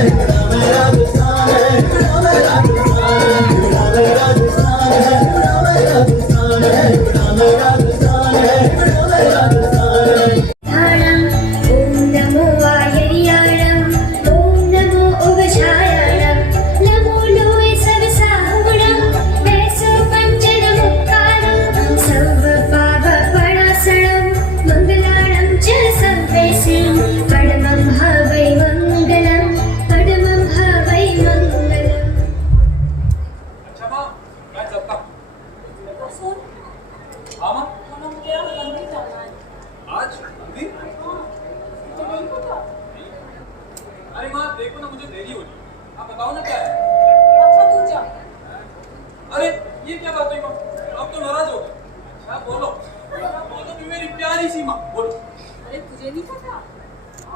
मेरा राजस्थान है मेरा राजस्थान है मेरा राजस्थान है मेरा राजस्थान है मेरा राजस्थान है ओम नमो वायरियाणम ओम नमो उगछायाणम नमो लोए सर्वसाहुणम ऐसो पंचन मुक्कारम सर्व पाप प्रणाशनम मंगलाणं च सर्वेषां परमं हवै मंगलम परमं हवै मंगलम। अच्छा माँ मैं चलता हूँ। हाँ माँ आज मंदिर? अरे माँ देखो ना मुझे देरी हो रही है, आप बताओ ना क्या है? अच्छा तू जा। अरे ये क्या बात हुई माँ? अब तो नाराज हो गए। आप बोलो भी मेरी प्यारी सी माँ बोलो। अरे तुझे नहीं पता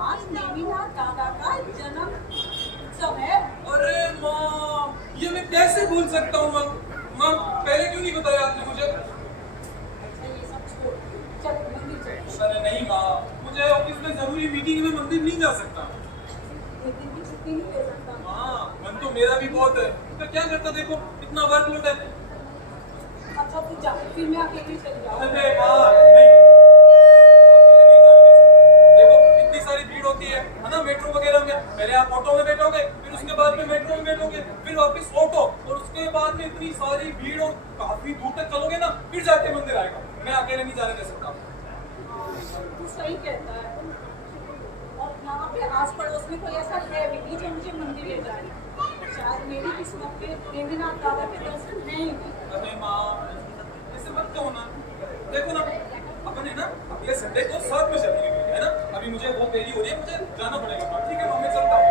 आज नेमिनाथ दादा का जन्म उत्सव है। अरे माँ ये मैं कैसे भूल सकता हूँ माँ? माँ पहले क्यों नहीं बताया आपने मुझे? ये सब छोड़ चल मंदिर चल। अरे नहीं माँ मुझे ऑफिस में जरूरी मीटिंग में मंदिर नहीं जा सकता। एक दिन की छुट्टी नहीं ले सकता। हाँ मन तो मेरा भी बहुत है, तो क्या करता देखो इतना वर्कलोड है। अच्छा तू जा फिर मैं अकेली चली जाऊँ। अरे माँ नहीं देखो इतनी सारी भीड़ होती है ना मेट्रो वगैरह में। पहले आप ऑटो में बैठोगे फिर उसके बाद में मेट्रो में बैठोगे फिर वापस ऑटो और उसके बाद में इतनी सारी भीड़ और काफी दूर तक चलोगे ना फिर जाके मंदिर आएगा। मैं अकेले नहीं जाने दे सकता। तू सही कहता है और यहाँ पे आस पड़ोस में कोई ऐसा है भी नहीं जो मुझे मंदिर ले जाए। शायद मेरी किस्मत पे नेमिनाथ दादा के दर्शन है ही नहीं। अरे माँ ऐसे मत कहो ना, देखो ना अपन है ना अगले संडे को साथ में चलेंगे है ना। अभी मुझे बहुत देरी हो रही है, मुझे जाना पड़ेगा। ठीक है मैं चलता हूँ।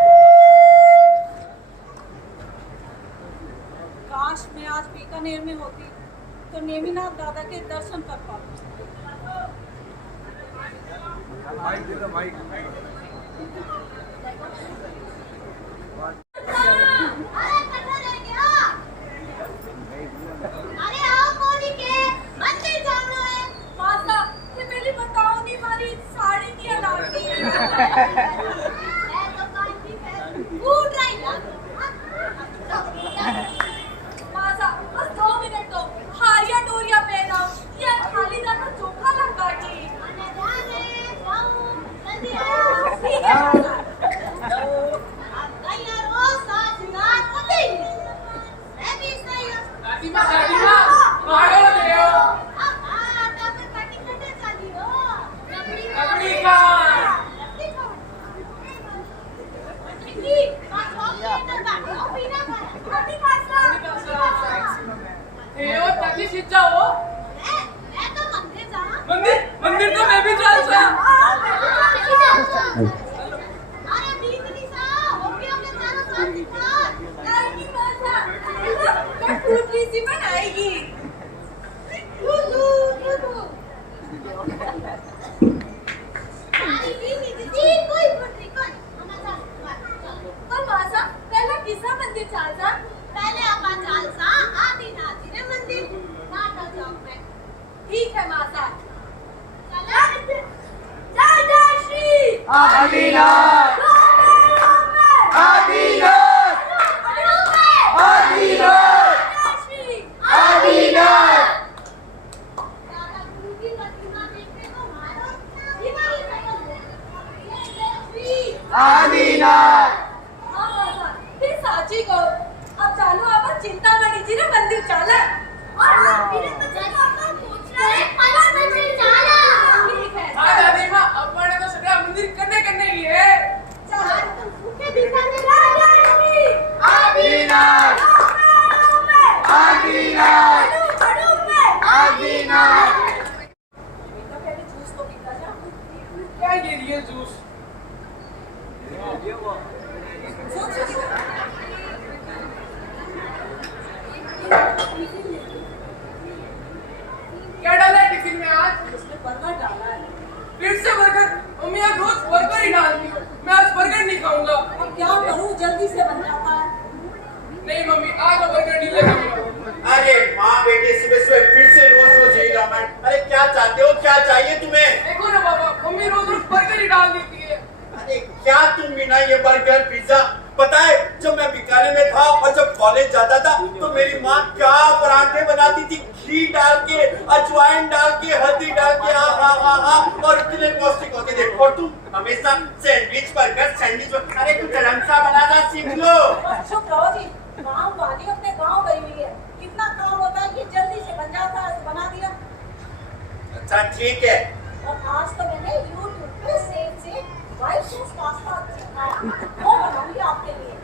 काश मैं आज बीकानेर में होती तो नेमिनाथ दादा के दर्शन कर पाती। अरे आओ मोदी के मंदिर जाना है। माता ये मेरी बताओ नहीं मारी साड़ी की अलावी है। तो कांची पे फूट रही है। माता बस 2 मिनट दो हारिया डोरिया पहना ये खाली जाना चोखा लगा की। जाने जाऊं नदी दादी माँ मारो दे रबड़ी का दादी सीख जाओ मंदिर तो मैं भी चलता बनाएगी पहला किसा मंदिर चालसा पहले अपन चालसा आदि नाथी ने मंदिर नाटा चौक में ठीक है माता जय जय श्री आदिनाथ आदिनाथ आदिनाथ आदिनाथ आदिनाथ फिर साची को अब चालू अपन चिंतामणि जी ने मंदिर चाला और फिर अपन पूछ रहे हैं पांच मंदिर चाला ठीक है हां दादी मां अपन तो सगळा मंदिर करने ही है चल तुम भूखे दिखाने राजा श्री आदिनाथ आदिनाथ आदिनाथ पहले जूस तो पीता जा क्या ये लिए जूस क्या डाला है टिफिन में आज? उसने बर्गर डाला है। फिर से बर्गर? मम्मी आप रोज बर्गर ही डालती हो। मैं आज बर्गर नहीं खाऊंगा। अब क्या करूं, जल्दी से बन जाता है। नहीं मम्मी, आज मैं बर्गर नहीं लेगा। अरे माँ बेटे सुबह सुबह फिर से रोज यही रामायण। अरे क्या चाहते हो, क्या चाहिए तुम्हें? देखो ना बाबा, मम्मी रोज बर्गर ही डाल देती है। अरे क्या तुम बिना ये बर्गर पिज्जा, पता है जब मैं बीकानेर में था और जब कॉलेज जाता था तो मेरी माँ क्या पराठे बनाती थी, घी डाल के, अजवाइन डाल के, हल्दी डाल के, और इतने पौष्टिक होते थे। और तुम हमेशा सैंडविच बर्गर सैंडविच, अरे कुछ ढंग सा बनाना सीख लो। चुप रहो जी, गाँव वाली अपने गाँव गई हुई है, कितना काम होता है कि जल्दी से बन जाता है, बना दिया। अच्छा ठीक है। और आज तो मैंने यूट्यूब पे सेव से व्हाइट सॉस पास्ता सिखाया, वो बनाऊंगी आपके लिए।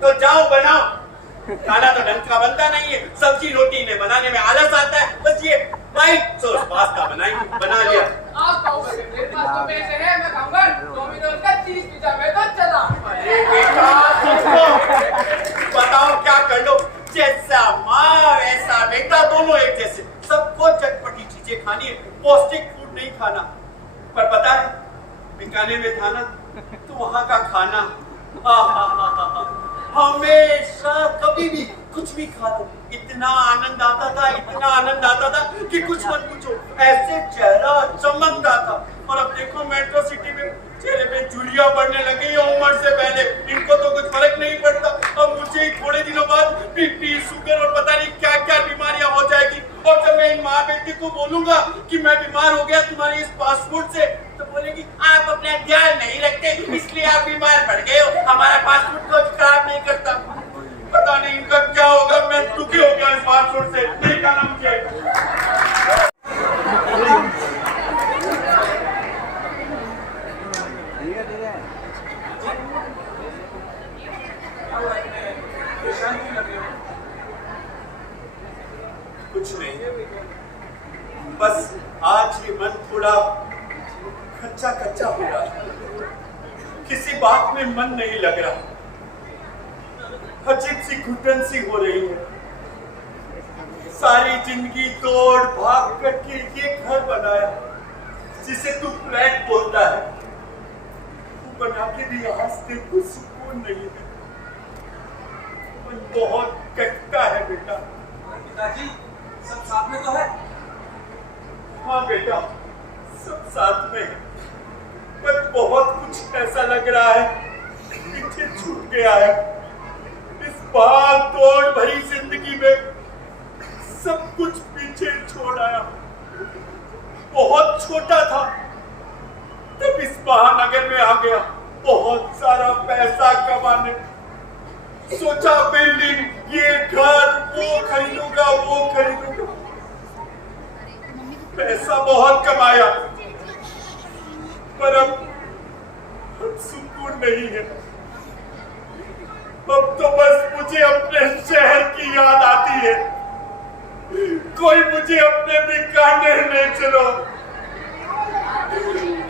तो जाओ बनाओ, खाना तो ढंग का बनता नहीं है, सब्जी रोटी ने बनाने में आलस आता है, बस ये व्हाइट सॉस पास्ता बना लिया। आप खाओगे, मेरे पास तो पैसे हैं, मैं खाऊंगा। डोमिनोज का चीज पिज्जा में तो चला। अरे बेटा बताओ क्या कर लो, जैसा माँ वैसा बेटा, दोनों एक जैसे। सबको चटपटी चीजें खानी है, पौष्टिक फूड नहीं खाना। पर पता है बीकानेर में था ना, तो वहाँ का खाना हमेशा कभी भी कुछ भी खा लो, इतना आनंद आता था कि कुछ मत पूछो, ऐसे चेहरा चमकता था। और अब देखो मेट्रो सिटी में चेहरे पे झुर्रियां पड़ने लगी है उम्र से पहले, इनको तो कुछ फर्क नहीं पड़ता। अब मुझे ही थोड़े दिनों बाद बीपी, शुगर और पता नहीं क्या क्या बीमारियां हो जाएगी। और जब मैं इन माँ बेटी को बोलूंगा कि मैं बीमार हो गया तुम्हारे इस फास्ट फूड से, तो बोलेगी आप अपना ध्यान नहीं रखते इसलिए आप बीमार पड़ गए हो, हमारा फास्ट फूड कुछ खराब नहीं करता। पता नहीं इनका क्या होगा, मैं दुखी हो गया इस फास्ट फूड से, नहीं खाना मुझे। कुछ नहीं, बस आज ये मन थोड़ा कच्चा हो रहा है, किसी बात में मन नहीं लग रहा, अजीब सी घुटन सी हो रही है। सारी जिंदगी दौड़ भाग करके ये घर बनाया जिसे तू फ्लैट बोलता है, तू बना के भी आज तेरे को सुकून नहीं है, मन बहुत कटता है बेटा। पिताजी सब साथ में तो है? हाँ बेटा सब साथ में है, पर बहुत कुछ ऐसा लग रहा है पीछे छूट गया है। इस भाग दौड़ भरी जिंदगी में सब कुछ पीछे छोड़ आया। बहुत छोटा था तब इस महानगर में आ गया, बहुत सारा पैसा कमाने, सोचा बिल्डिंग, ये घर मुझे अपने बीकानेर ले चलो।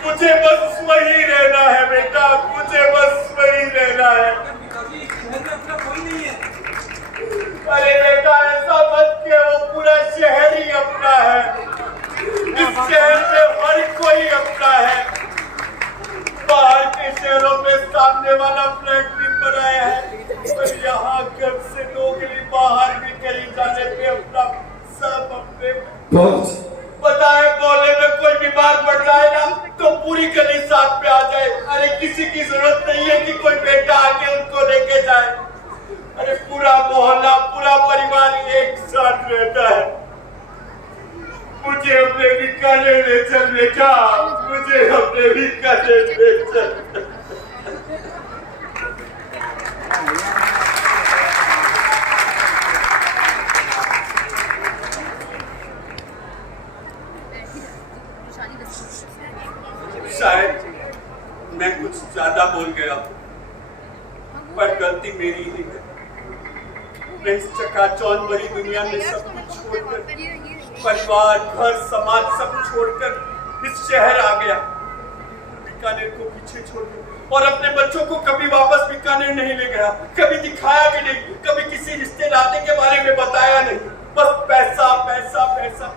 मुझे बस वही रहना है बेटा, मुझे बस वही रहना है। अरे बेटा ऐसा मत कहो, पूरा शहर ही अपना है। इस शहर में हर कोई अपना है। बाहर के शहरों में सामने वाला फ्लैट भी बनाया है, पर यहाँ घर से लोग बाहर भी कहीं जाने पे अपना सब अपने बताए। बोले में कोई बीमार पड़ जाए ना तो पूरी गली साथ में आ जाए। अरे किसी की जरूरत नहीं है कि कोई बेटा आके उनको लेके जाए। अरे पूरा मोहल्ला पूरा परिवार एक साथ रहता है। मुझे अपने बीकानेर ले चल बेटा, मुझे अपने बीकानेर ले चल। शायद मैं कुछ ज्यादा बोल गया, पर गलती मेरी ही है। मैं इस चकाचौंध भरी दुनिया में सब कुछ छोड़कर, परिवार घर समाज सब छोड़कर इस शहर आ गया। बीकानेर को पीछे छोड़कर और अपने बच्चों को कभी वापस बीकानेर नहीं ले गया, कभी दिखाया भी नहीं, कभी किसी रिश्ते नाते के बारे में बताया नहीं। बस पैसा पैसा पैसा।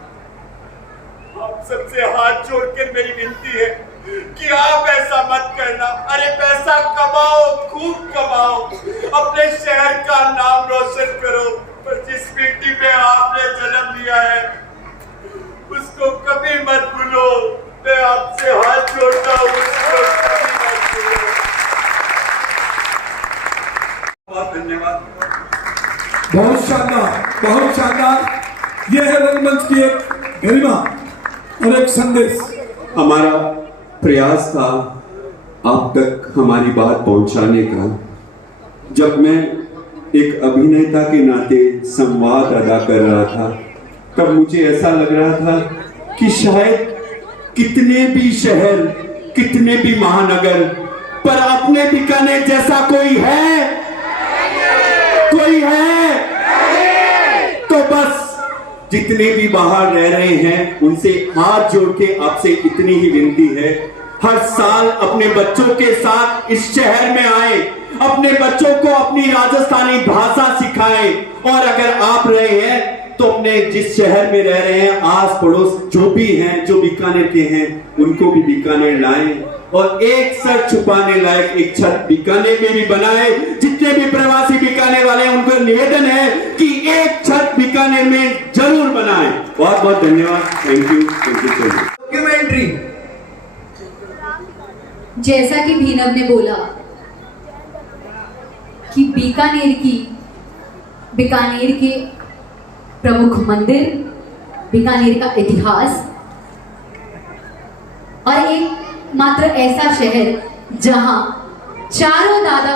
आप सबसे हाथ जोड़कर मेरी विनती है कि आप ऐसा मत करना। अरे पैसा कमाओ, खूब कमाओ, अपने शहर का नाम रोशन करो, पर जिस मिट्टी में आपने जन्म लिया है उसको कभी मत भूलो। मैं आपसे हाथ जोड़ता हूँ, उसको कभी मत भूलो। बहुत धन्यवाद। बहुत शानदार, बहुत शानदार। यह है रंगमंच की एक गरिमा और एक संदेश। हमारा प्रयास था आप तक हमारी बात पहुंचाने का। जब मैं एक अभिनेता के नाते संवाद अदा कर रहा था, तब मुझे ऐसा लग रहा था कि शायद कितने भी शहर, कितने भी महानगर, पर अपने बीकानेर जैसा कोई है? कोई है? तो बस जितने भी बाहर रह रहे हैं उनसे हाथ जोड़ के आपसे इतनी ही विनती है, हर साल अपने बच्चों के साथ इस शहर में आए, अपने बच्चों को अपनी राजस्थानी भाषा सिखाएं। और अगर आप रहे हैं तो अपने जिस शहर में रह रहे हैं आस पड़ोस जो भी हैं, जो बीकानेर के हैं, उनको भी बीकानेर लाएं और एक सर छुपाने लायक एक छत बीकानेर में भी बनाए। जितने भी प्रवासी बीकानेर वाले हैं उनको निवेदन है कि एक छत बीकानेर में जरूर बनाएं। बहुत बहुत धन्यवाद। Thank you so much. Documentary. जैसा कि भीनव ने बोला कि बीकानेर के प्रमुख मंदिर, बीकानेर का इतिहास और एक मात्र ऐसा शहर जहां चारों दादा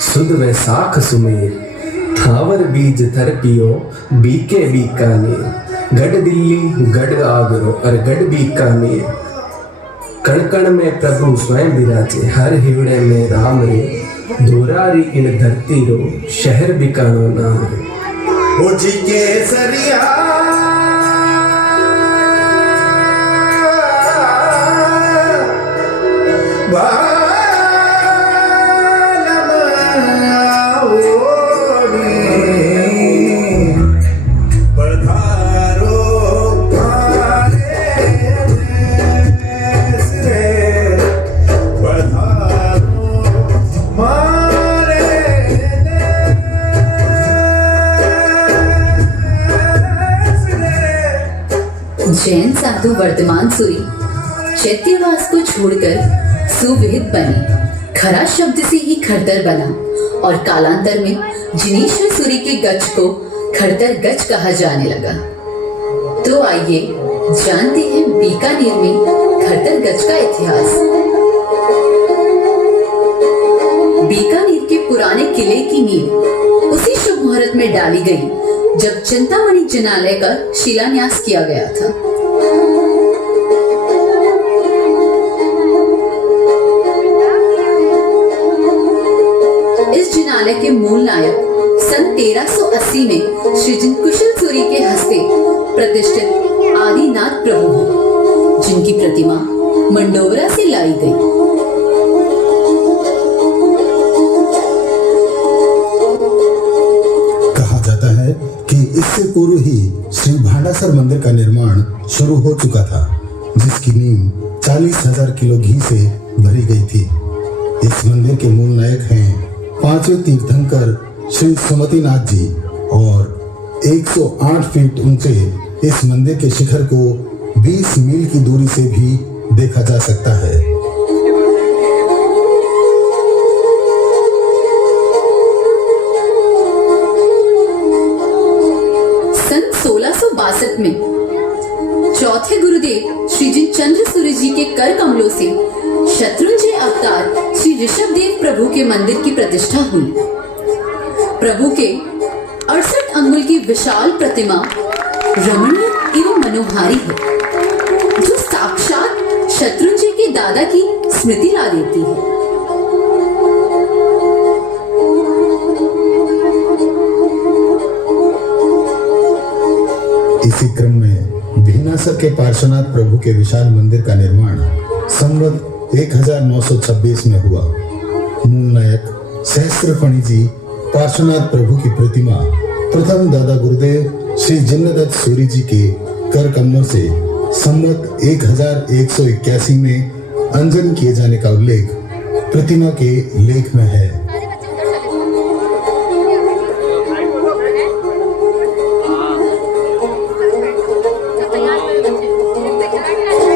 सुद वैसाख सुमेर, थावर बीज थर पियो बीके बीकानेर, गढ़ दिल्ली गढ़ आगरो और गढ़ बीकानेर, कण कण में प्रभु स्वयं विराजे, हर हिवड़े में राम रे, दोरारी इन धरती रो, शहर बीकानो नाम रे। ओ जी के सरिया जैन साधु वर्तमान सुरी चैत्यवास को छोड़कर सुविहित बने, खरा शब्द से ही खरतर बना और कालांतर में जिनेश्वर सूरी के गज को खरतर गज कहा जाने लगा। तो आइए जानते हैं बीकानेर में खरतर गज का इतिहास। किले की नींव उसी शुभ मुहूर्त में डाली गई जब चिंतामणि जिनालय का शिलान्यास किया गया था। इस जिनालय के मूल नायक सन 1380 में श्री जिन कुशल सूरी के हस्ते प्रतिष्ठित आदिनाथ प्रभु हैं, जिनकी प्रतिमा मंडोवरा से लाई गई। कहा जाता है कि इससे पूर्व ही श्री भांडासर मंदिर का निर्माण शुरू हो चुका था, जिसकी नींव 40,000 किलो घी से भरी गई थी। इस मंदिर के मूल नायक हैं पांचवें तीर्थंकर श्री सुमतिनाथ जी और 108 फीट ऊंचे इस मंदिर के शिखर को 20 मील की दूरी से भी देखा जा सकता है। सन 1662 में चौथे गुरुदेव श्री जिन चंद्र सूर्य जी के कर कमलों से शत्रुंजय अवतार श्री ऋषभदेव प्रभु के मंदिर की प्रतिष्ठा हुई। प्रभु के 68 अंगुल की विशाल प्रतिमा रमणीय एवं मनोहारी है, जो साक्षात शत्रुंजय के दादा की स्मृति ला देती है। इसी क्रम में भीनासर के पार्श्वनाथ प्रभु के विशाल मंदिर का निर्माण संवत 1926 में हुआ। मूल नायक सहस्त्रफणी जी पार्श्वनाथ प्रभु की प्रतिमा प्रथम दादा गुरुदेव श्री जिन्नदत्त सूरी जी के कर कमलों से संवत 1181 में अंजन किए जाने का उल्लेख प्रतिमा के लेख में है।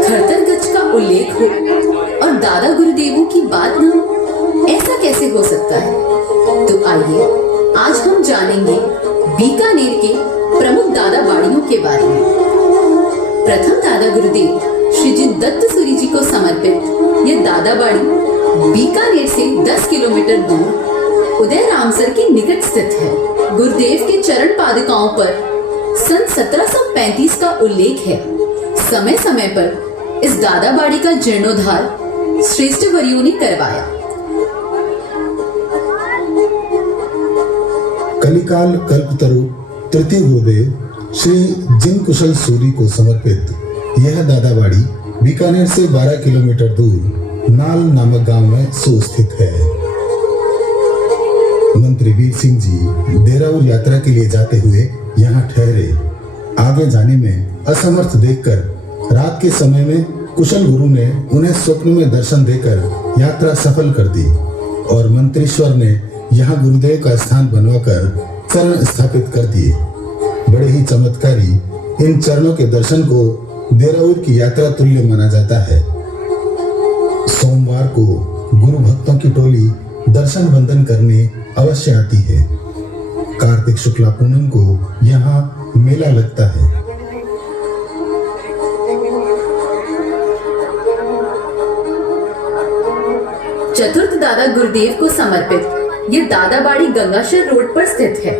खरतर गज का उल्लेख हो और दादा गुरुदेवों की बात न हो, ऐसा कैसे हो सकता है? तो आइए आज हम जानेंगे बीकानेर के प्रमुख दादा बाड़ियों के बारे में। प्रथम दादा गुरुदेव श्री जिन दत्त सूरी जी को समर्पित यह दादा बाड़ी बीकानेर से 10 किलोमीटर दूर उदय रामसर के निकट स्थित है। गुरुदेव के चरण पादुकाओं पर सन 1735 का उल्लेख है। समय समय पर इस दादा बाड़ी का जीर्णोद्धार श्रेष्ठ वरियों ने करवाया। कलिकाल कल्पतरु तृतीय गुरुदेव श्री जिन कुशल सूरी को समर्पित यह दादाबाड़ी बीकानेर से 12 किलोमीटर दूर नाल नामक गांव में सुस्थित है। मंत्री वीर सिंह जी देराउर यात्रा के लिए जाते हुए यहाँ ठहरे। आगे जाने में असमर्थ देखकर रात के समय में कुशल गुरु ने उन्हें स्वप्न में दर्शन देकर यात्रा सफल कर दी और मंत्रीश्वर ने यहाँ गुरुदेव का स्थान बनवाकर चरण स्थापित कर दिए। बड़े ही चमत्कारी इन चरणों के दर्शन को देराउर की यात्रा तुल्य माना जाता है। सोमवार को गुरु भक्तों की टोली दर्शन वंदन करने अवश्य आती है। कार्तिक शुक्ला पूनम को यहाँ मेला लगता है। चतुर्थ दादा गुरुदेव को समर्पित ये दादाबाड़ी गंगाशर रोड पर स्थित है।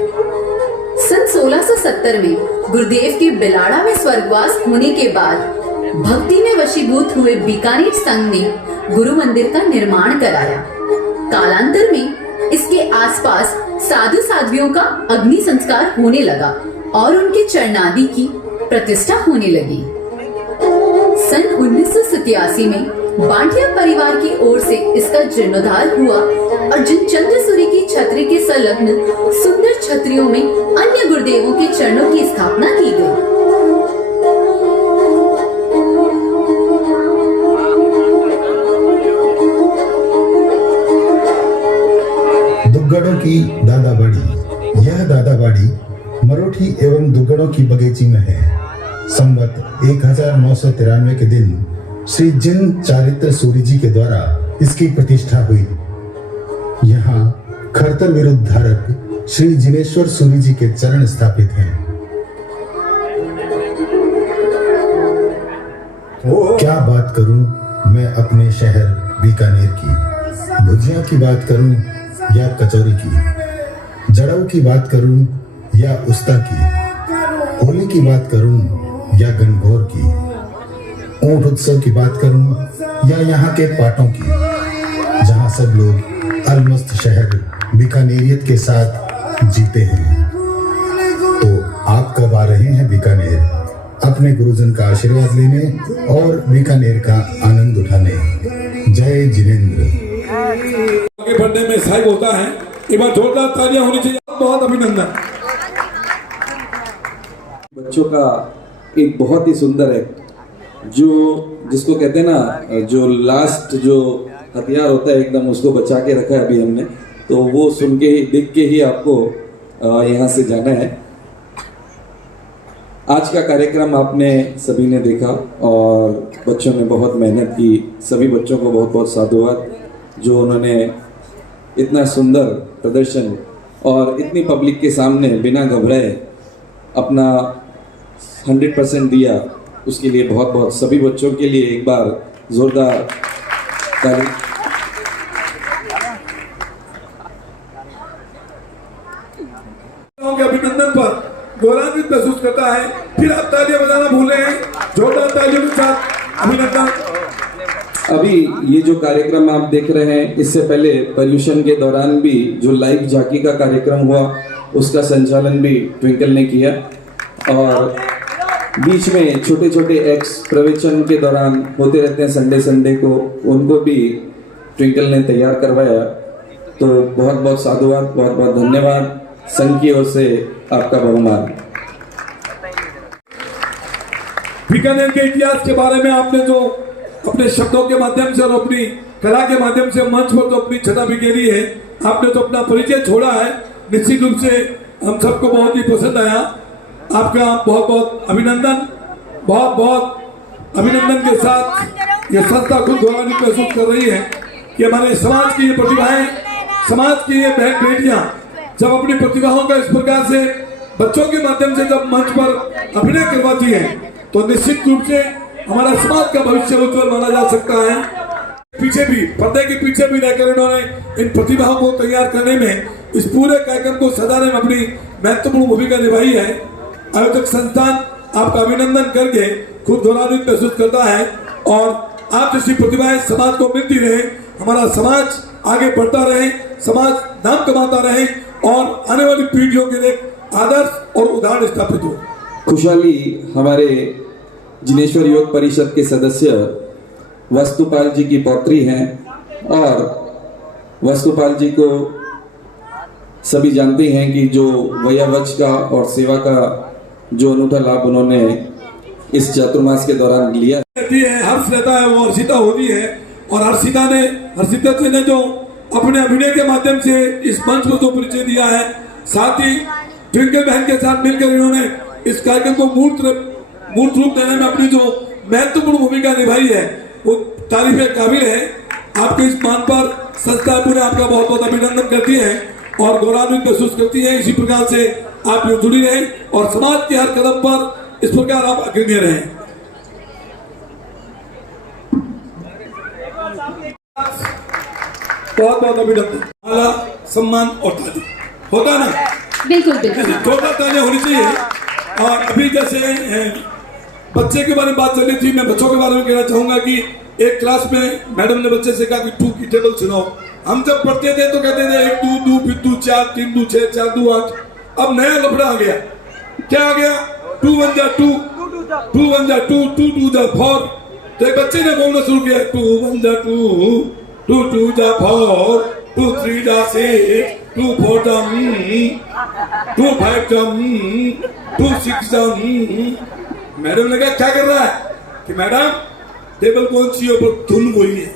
सन 1670 में गुरुदेव के बिलाड़ा में स्वर्गवास होने के बाद भक्ति में वशीभूत हुए बीकानेर संघ ने गुरु मंदिर का निर्माण कराया। कालांतर में इसके आसपास साधु साध्वियों का अग्नि संस्कार होने लगा और उनके चरणादि की प्रतिष्ठा होने लगी। सन 1987 में बांटिया परिवार की ओर से इसका जीर्णोद्धार हुआ और जिन चंद्रसूरी की छतरी के संलग्न सुंदर छतरियों में अन्य गुरुदेवों के चरणों की स्थापना की गई। दुग्गड़ों की दादाबाड़ी। यह दादाबाड़ी मरोठी एवं दुग्गड़ों की बगीची में है। संवत 1993 के दिन श्री जिन चारित्र सूरी जी के द्वारा इसकी प्रतिष्ठा हुई। यहाँ खरतर विरुद्ध धारक श्री जिनेश्वर सूरी जी के चरण स्थापित हैं। क्या बात करूं मैं अपने शहर बीकानेर की, भुजिया की बात करूं या कचौरी की, जड़ों की बात करूं या उस्ता की, होली की बात करूं या गणगौर की, ऊंट उत्सव की बात करूं या यहाँ के पाटों की, जहाँ सब लोग अलमस्त शहर बीकानेरियत के साथ जीते हैं। तो आप कब आ रहे हैं बीकानेर अपने गुरुजन का आशीर्वाद लेने और बीकानेर का आनंद उठाने? जय जिनेंद्र। आगे बढ़ने में सहायक होता है। एक बार जोरदार तालियां होनी चाहिए। बहुत अभिनंदन। बच्चों का एक बहुत ही सुंदर एक्ट, जो जिसको कहते हैं ना, जो लास्ट जो हथियार होता है एकदम उसको बचा के रखा है अभी हमने, तो वो सुन के ही देख के ही आपको यहाँ से जाना है। आज का कार्यक्रम आपने सभी ने देखा और बच्चों ने बहुत मेहनत की। सभी बच्चों को बहुत बहुत साधुवाद, जो उन्होंने इतना सुंदर प्रदर्शन और इतनी पब्लिक के सामने बिना घबराए अपना 100% दिया, उसके लिए बहुत बहुत सभी बच्चों के लिए एक बार जोरदार ताली। अभिनंदन पर गौरवान्वित महसूस करता है। फिर आप तालियां बजाना भूले हैं। जोरदार तालियों के साथ अभिनंदन। अभी ये जो कार्यक्रम आप देख रहे हैं, इससे पहले पर्यूषण के दौरान भी जो लाइव झांकी का कार्यक्रम हुआ, उसका संचालन भी ट्विंकल ने किया और बीच में छोटे छोटे एक्ट्स प्रवचन के दौरान होते रहते हैं संडे को, उनको भी ट्विंकल ने तैयार करवाया। तो बहुत बहुत साधुवाद, बहुत बहुत धन्यवाद। संघ की ओर से आपका बहुमान। बीकानेर के इतिहास के बारे में आपने जो अपने शब्दों के माध्यम से और अपनी कला के माध्यम से मंच पर तो अपनी छटा बिखेरी है, आपने तो अपना परिचय छोड़ा है, निश्चित रूप से हम सबको बहुत ही पसंद आया। आपका बहुत बहुत अभिनंदन। बहुत बहुत अभिनंदन के साथ ये संस्था खुद गौरवान्वित महसूस कर रही है कि हमारे समाज की ये प्रतिभाएं, समाज की ये बहन बेटियां जब अपनी प्रतिभाओं का इस प्रकार से बच्चों के माध्यम से जब मंच पर अभिनय करवाती है, तो निश्चित रूप से हमारा समाज का भविष्य उज्जवल माना जा सकता है। पीछे भी, पर्दे के पीछे भी रहकर इन्होंने इन प्रतिभाओं को तैयार करने में, इस पूरे कार्यक्रम को सजाने में अपनी महत्वपूर्ण भूमिका निभाई है। आयोजक संस्थान आपका अभिनंदन करके खुद गौरवान्वित महसूस करता है और आप जैसी प्रतिभाएं समाज को मिलती रहे, हमारा समाज आगे बढ़ता रहे, समाज नाम कमाता रहे और आने वाली पीढ़ियों के लिए आदर्श और उदाहरण स्थापित हो। खुशहाली हमारे जिनेश्वर योग परिषद के सदस्य वस्तुपाल जी की पौत्री हैं और वस्तुपाल जी को सभी जानते हैं कि जो वयावच का और सेवा का जो अनूठा लाभ उन्होंने इस चातुर्मास के दौरान लिया है। हर्ष रहता है, वो हर्षिता होती है और हर्षिता जी ने जो अपने अभिनय के माध्यम से इस मंच को जो परिचय दिया है, साथ ही ट्विंकल बहन के साथ मिलकर इन्होंने इस कार्यक्रम को मूर्त रूप देने में अपनी जो महत्वपूर्ण भूमिका निभाई है, वो तारीफ काबिल है। आपके इस मान पर संस्था पूरे आपका बहुत बहुत अभिनंदन करती है और गौरवान्वित महसूस करती है। इसी प्रकार से आप जो जुड़ी रहे और समाज के हर कदम पर इस प्रकार आप अग्रणी रहें। बहुत बहुत अभिनंदन, आला सम्मान और ताली होता ना, बिल्कुल बिल्कुल जोरदार तालियां होनी चाहिए। और अभी जैसे बच्चे के बारे में बात चल रही थी, मैं बच्चों के बारे में कहना चाहूंगा कि एक क्लास में मैडम ने बच्चे से कहा कि 2 की टेबल सुनाओ। हम जब पढ़ते थे तो कहते थे 1 2 2 फिर 2 4 3 2 6 4 2 8। अब नया लफड़ा आ गया। क्या आ गया? 2 1 जा 2, 2 1 जा 2, 2 2 जा 4। तो एक बच्चे ने बोलना शुरू किया 2 1 जा 2, 2 2 जा 4, 2 3 जा 6, 2 4 जा 2 5 जा 2 6 जा। मैडम ने कहा क्या कर रहा है? कि मैडम टेबल कौन सी है, पर धुन वही है।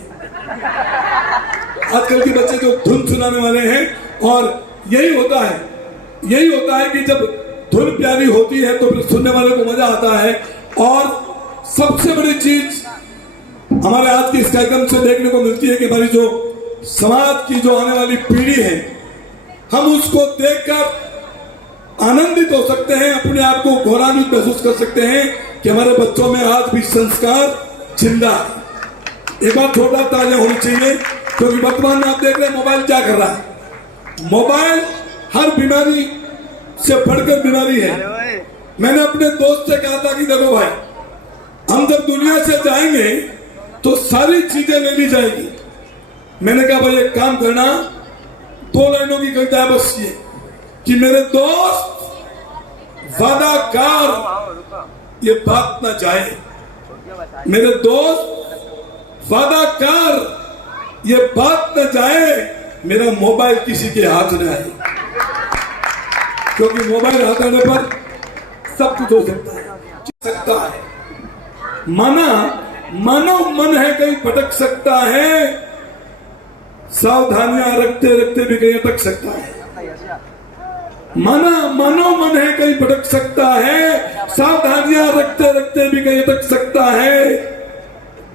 आजकल के बच्चे जो धुन सुनाने वाले हैं, और यही होता है कि जब धुन प्यारी होती है तो फिर सुनने वाले को मजा आता है। और सबसे बड़ी चीज हमारे आज के इस कार्यक्रम से देखने को मिलती है कि हमारी जो समाज की जो आने वाली पीढ़ी है, हम उसको देखकर आनंदित हो सकते हैं, अपने आप को गौरवान्वित महसूस कर सकते हैं कि हमारे बच्चों में आज भी संस्कार जिंदा है। एक बार छोटा तालियां होनी चाहिए, क्योंकि वर्तमान में आप देख रहे हैं मोबाइल क्या कर रहा है। मोबाइल हर बीमारी से बढ़कर बीमारी है। मैंने अपने दोस्त से कहा था कि देखो भाई, हम जब दुनिया से जाएंगे तो सारी चीजें ले ली जाएगी। मैंने कहा भाई एक काम करना, 2 लाइनों की कविता है बस ये कि मेरे दोस्त वादाकार ये बात ना जाए, मेरे दोस्त वादाकार ये बात न जाए, मेरा मोबाइल किसी के हाथ न आए। क्योंकि मोबाइल हाथ आने पर सब कुछ हो सकता है। मानो मन है कहीं भटक सकता है, सावधानियां रखते रखते भी कहीं अटक सकता है। मानो मन है कहीं भटक सकता है, सावधानियां रखते रखते भी कहीं अटक सकता है।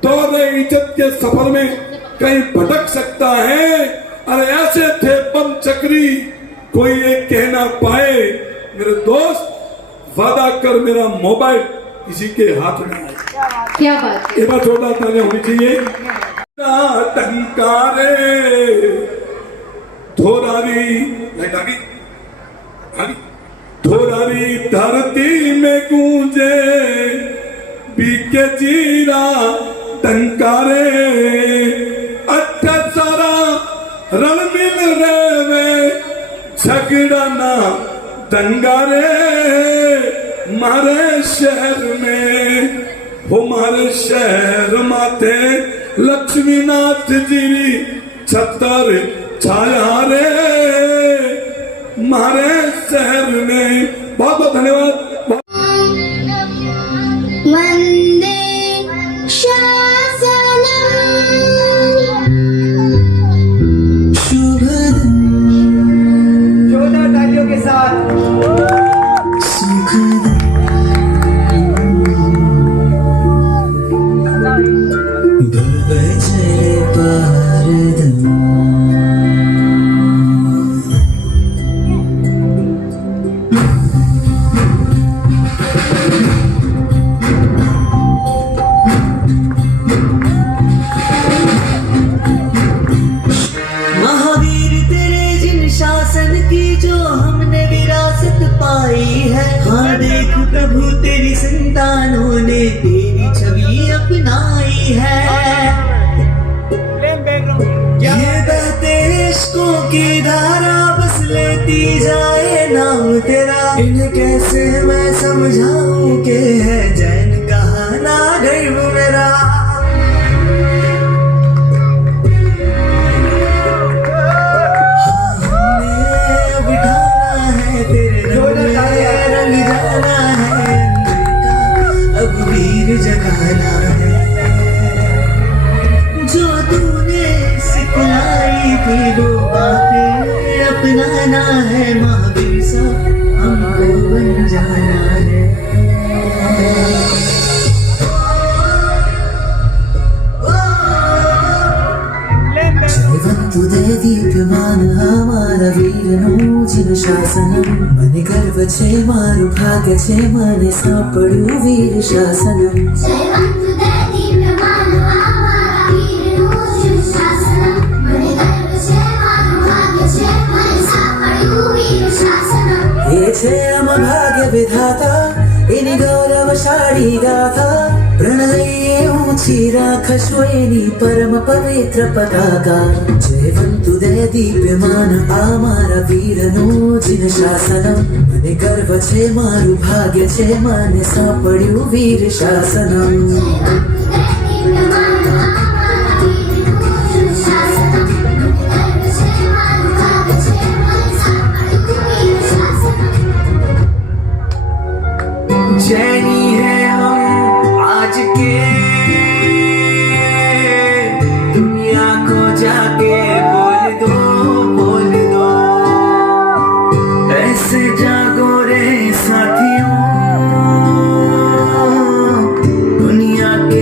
दौरे इज्जत के सफर में कहीं भटक सकता है। अरे ऐसे थे बम चक्री, कोई एक कहना पाए, मेरे दोस्त वादा कर मेरा मोबाइल किसी के हाथ में आए। क्या बात, एक बार जोरदार तालियां होनी चाहिए। टंकारे धोरारी धोरारी धरती में गूंजे, बीके जीरा टंकारे, अच्छा सारा रण मिल रे झगड़ा ना दंगारे। मारे शहर में हमारे शहर माथे लक्ष्मीनाथ जी छतर छाया रे। मारे शहर में बहुत बहुत धन्यवाद। वंदे शासनम शुभ जोरदार तालियों के साथ संतानों ने तेरी छवि अपनाई है। ये बहते इश्कों की धारा बस लेती जाए नाम तेरा। इन्हें कैसे मैं समझाऊं कि है जैन कहाना गर्व मेरा। हमने बिठाना है तेरे रंग जाना है, अब वीर जगाना है। जो तूने सिखलाई थी वो बातें अपनाना है। महावीर सा हमको बन जाना है। तुदे दीप्यमान हमारा वीर नूजिन शासनम। मने गर्व छे मारू भाग्य छे मने सापड्યું वीर शासनम। ये छे अम भाग्य विधाता एनी गौरवशाળી गाथा। प्रणये ऊंची राखशो एनी परम पवित्र पताका। जयवंतु दे दीप्यमान आमारा वीरનું જીન શાસનમ। મને ગર્વ છે મારું ભાગ્ય છે મને સાંપડ્યું વીર શાસનમ। जैनी है हम आज के दुनिया को जाके बोल दो ऐसे जागो रे साथियों। दुनिया के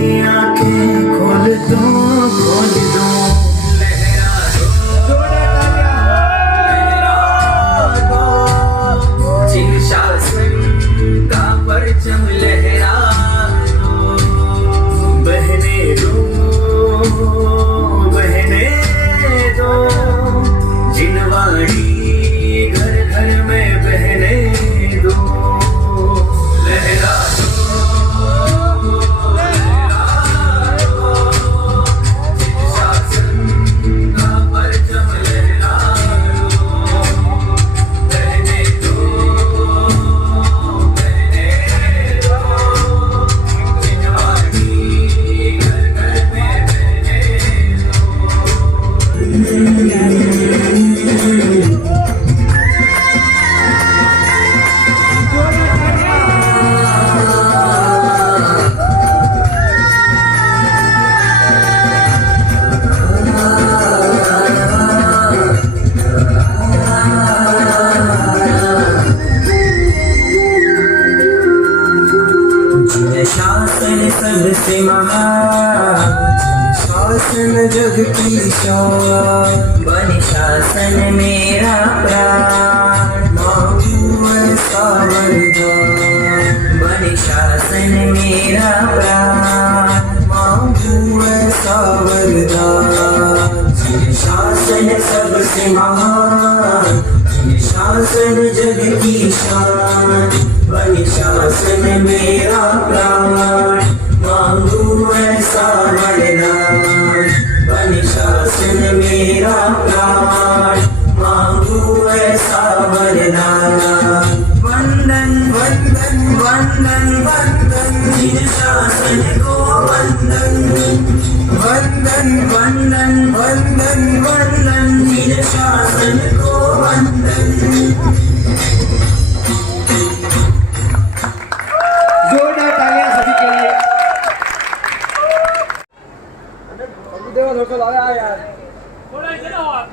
शासन जग की शान, बन शासन मेरा प्राण, मांगू ऐसा वरदान, बन शासन मेरा प्राण, मांगू ऐसा वरदान। जिन शासन सबसे महान, जिन शासन जग की शान, बन शासन मेरा प्राण, मांगू ऐसा वरदान, बन शासन मेरा प्राण, मांगू ऐसा वरदान। वंदन वंदन वंदन वंदन जिन शासन को वंदन, वंदन वंदन वंदन वंदन जिन शासन को वंदन। जोरदार तालियां सभी के लिए। थोड़ा इधर आओ आप।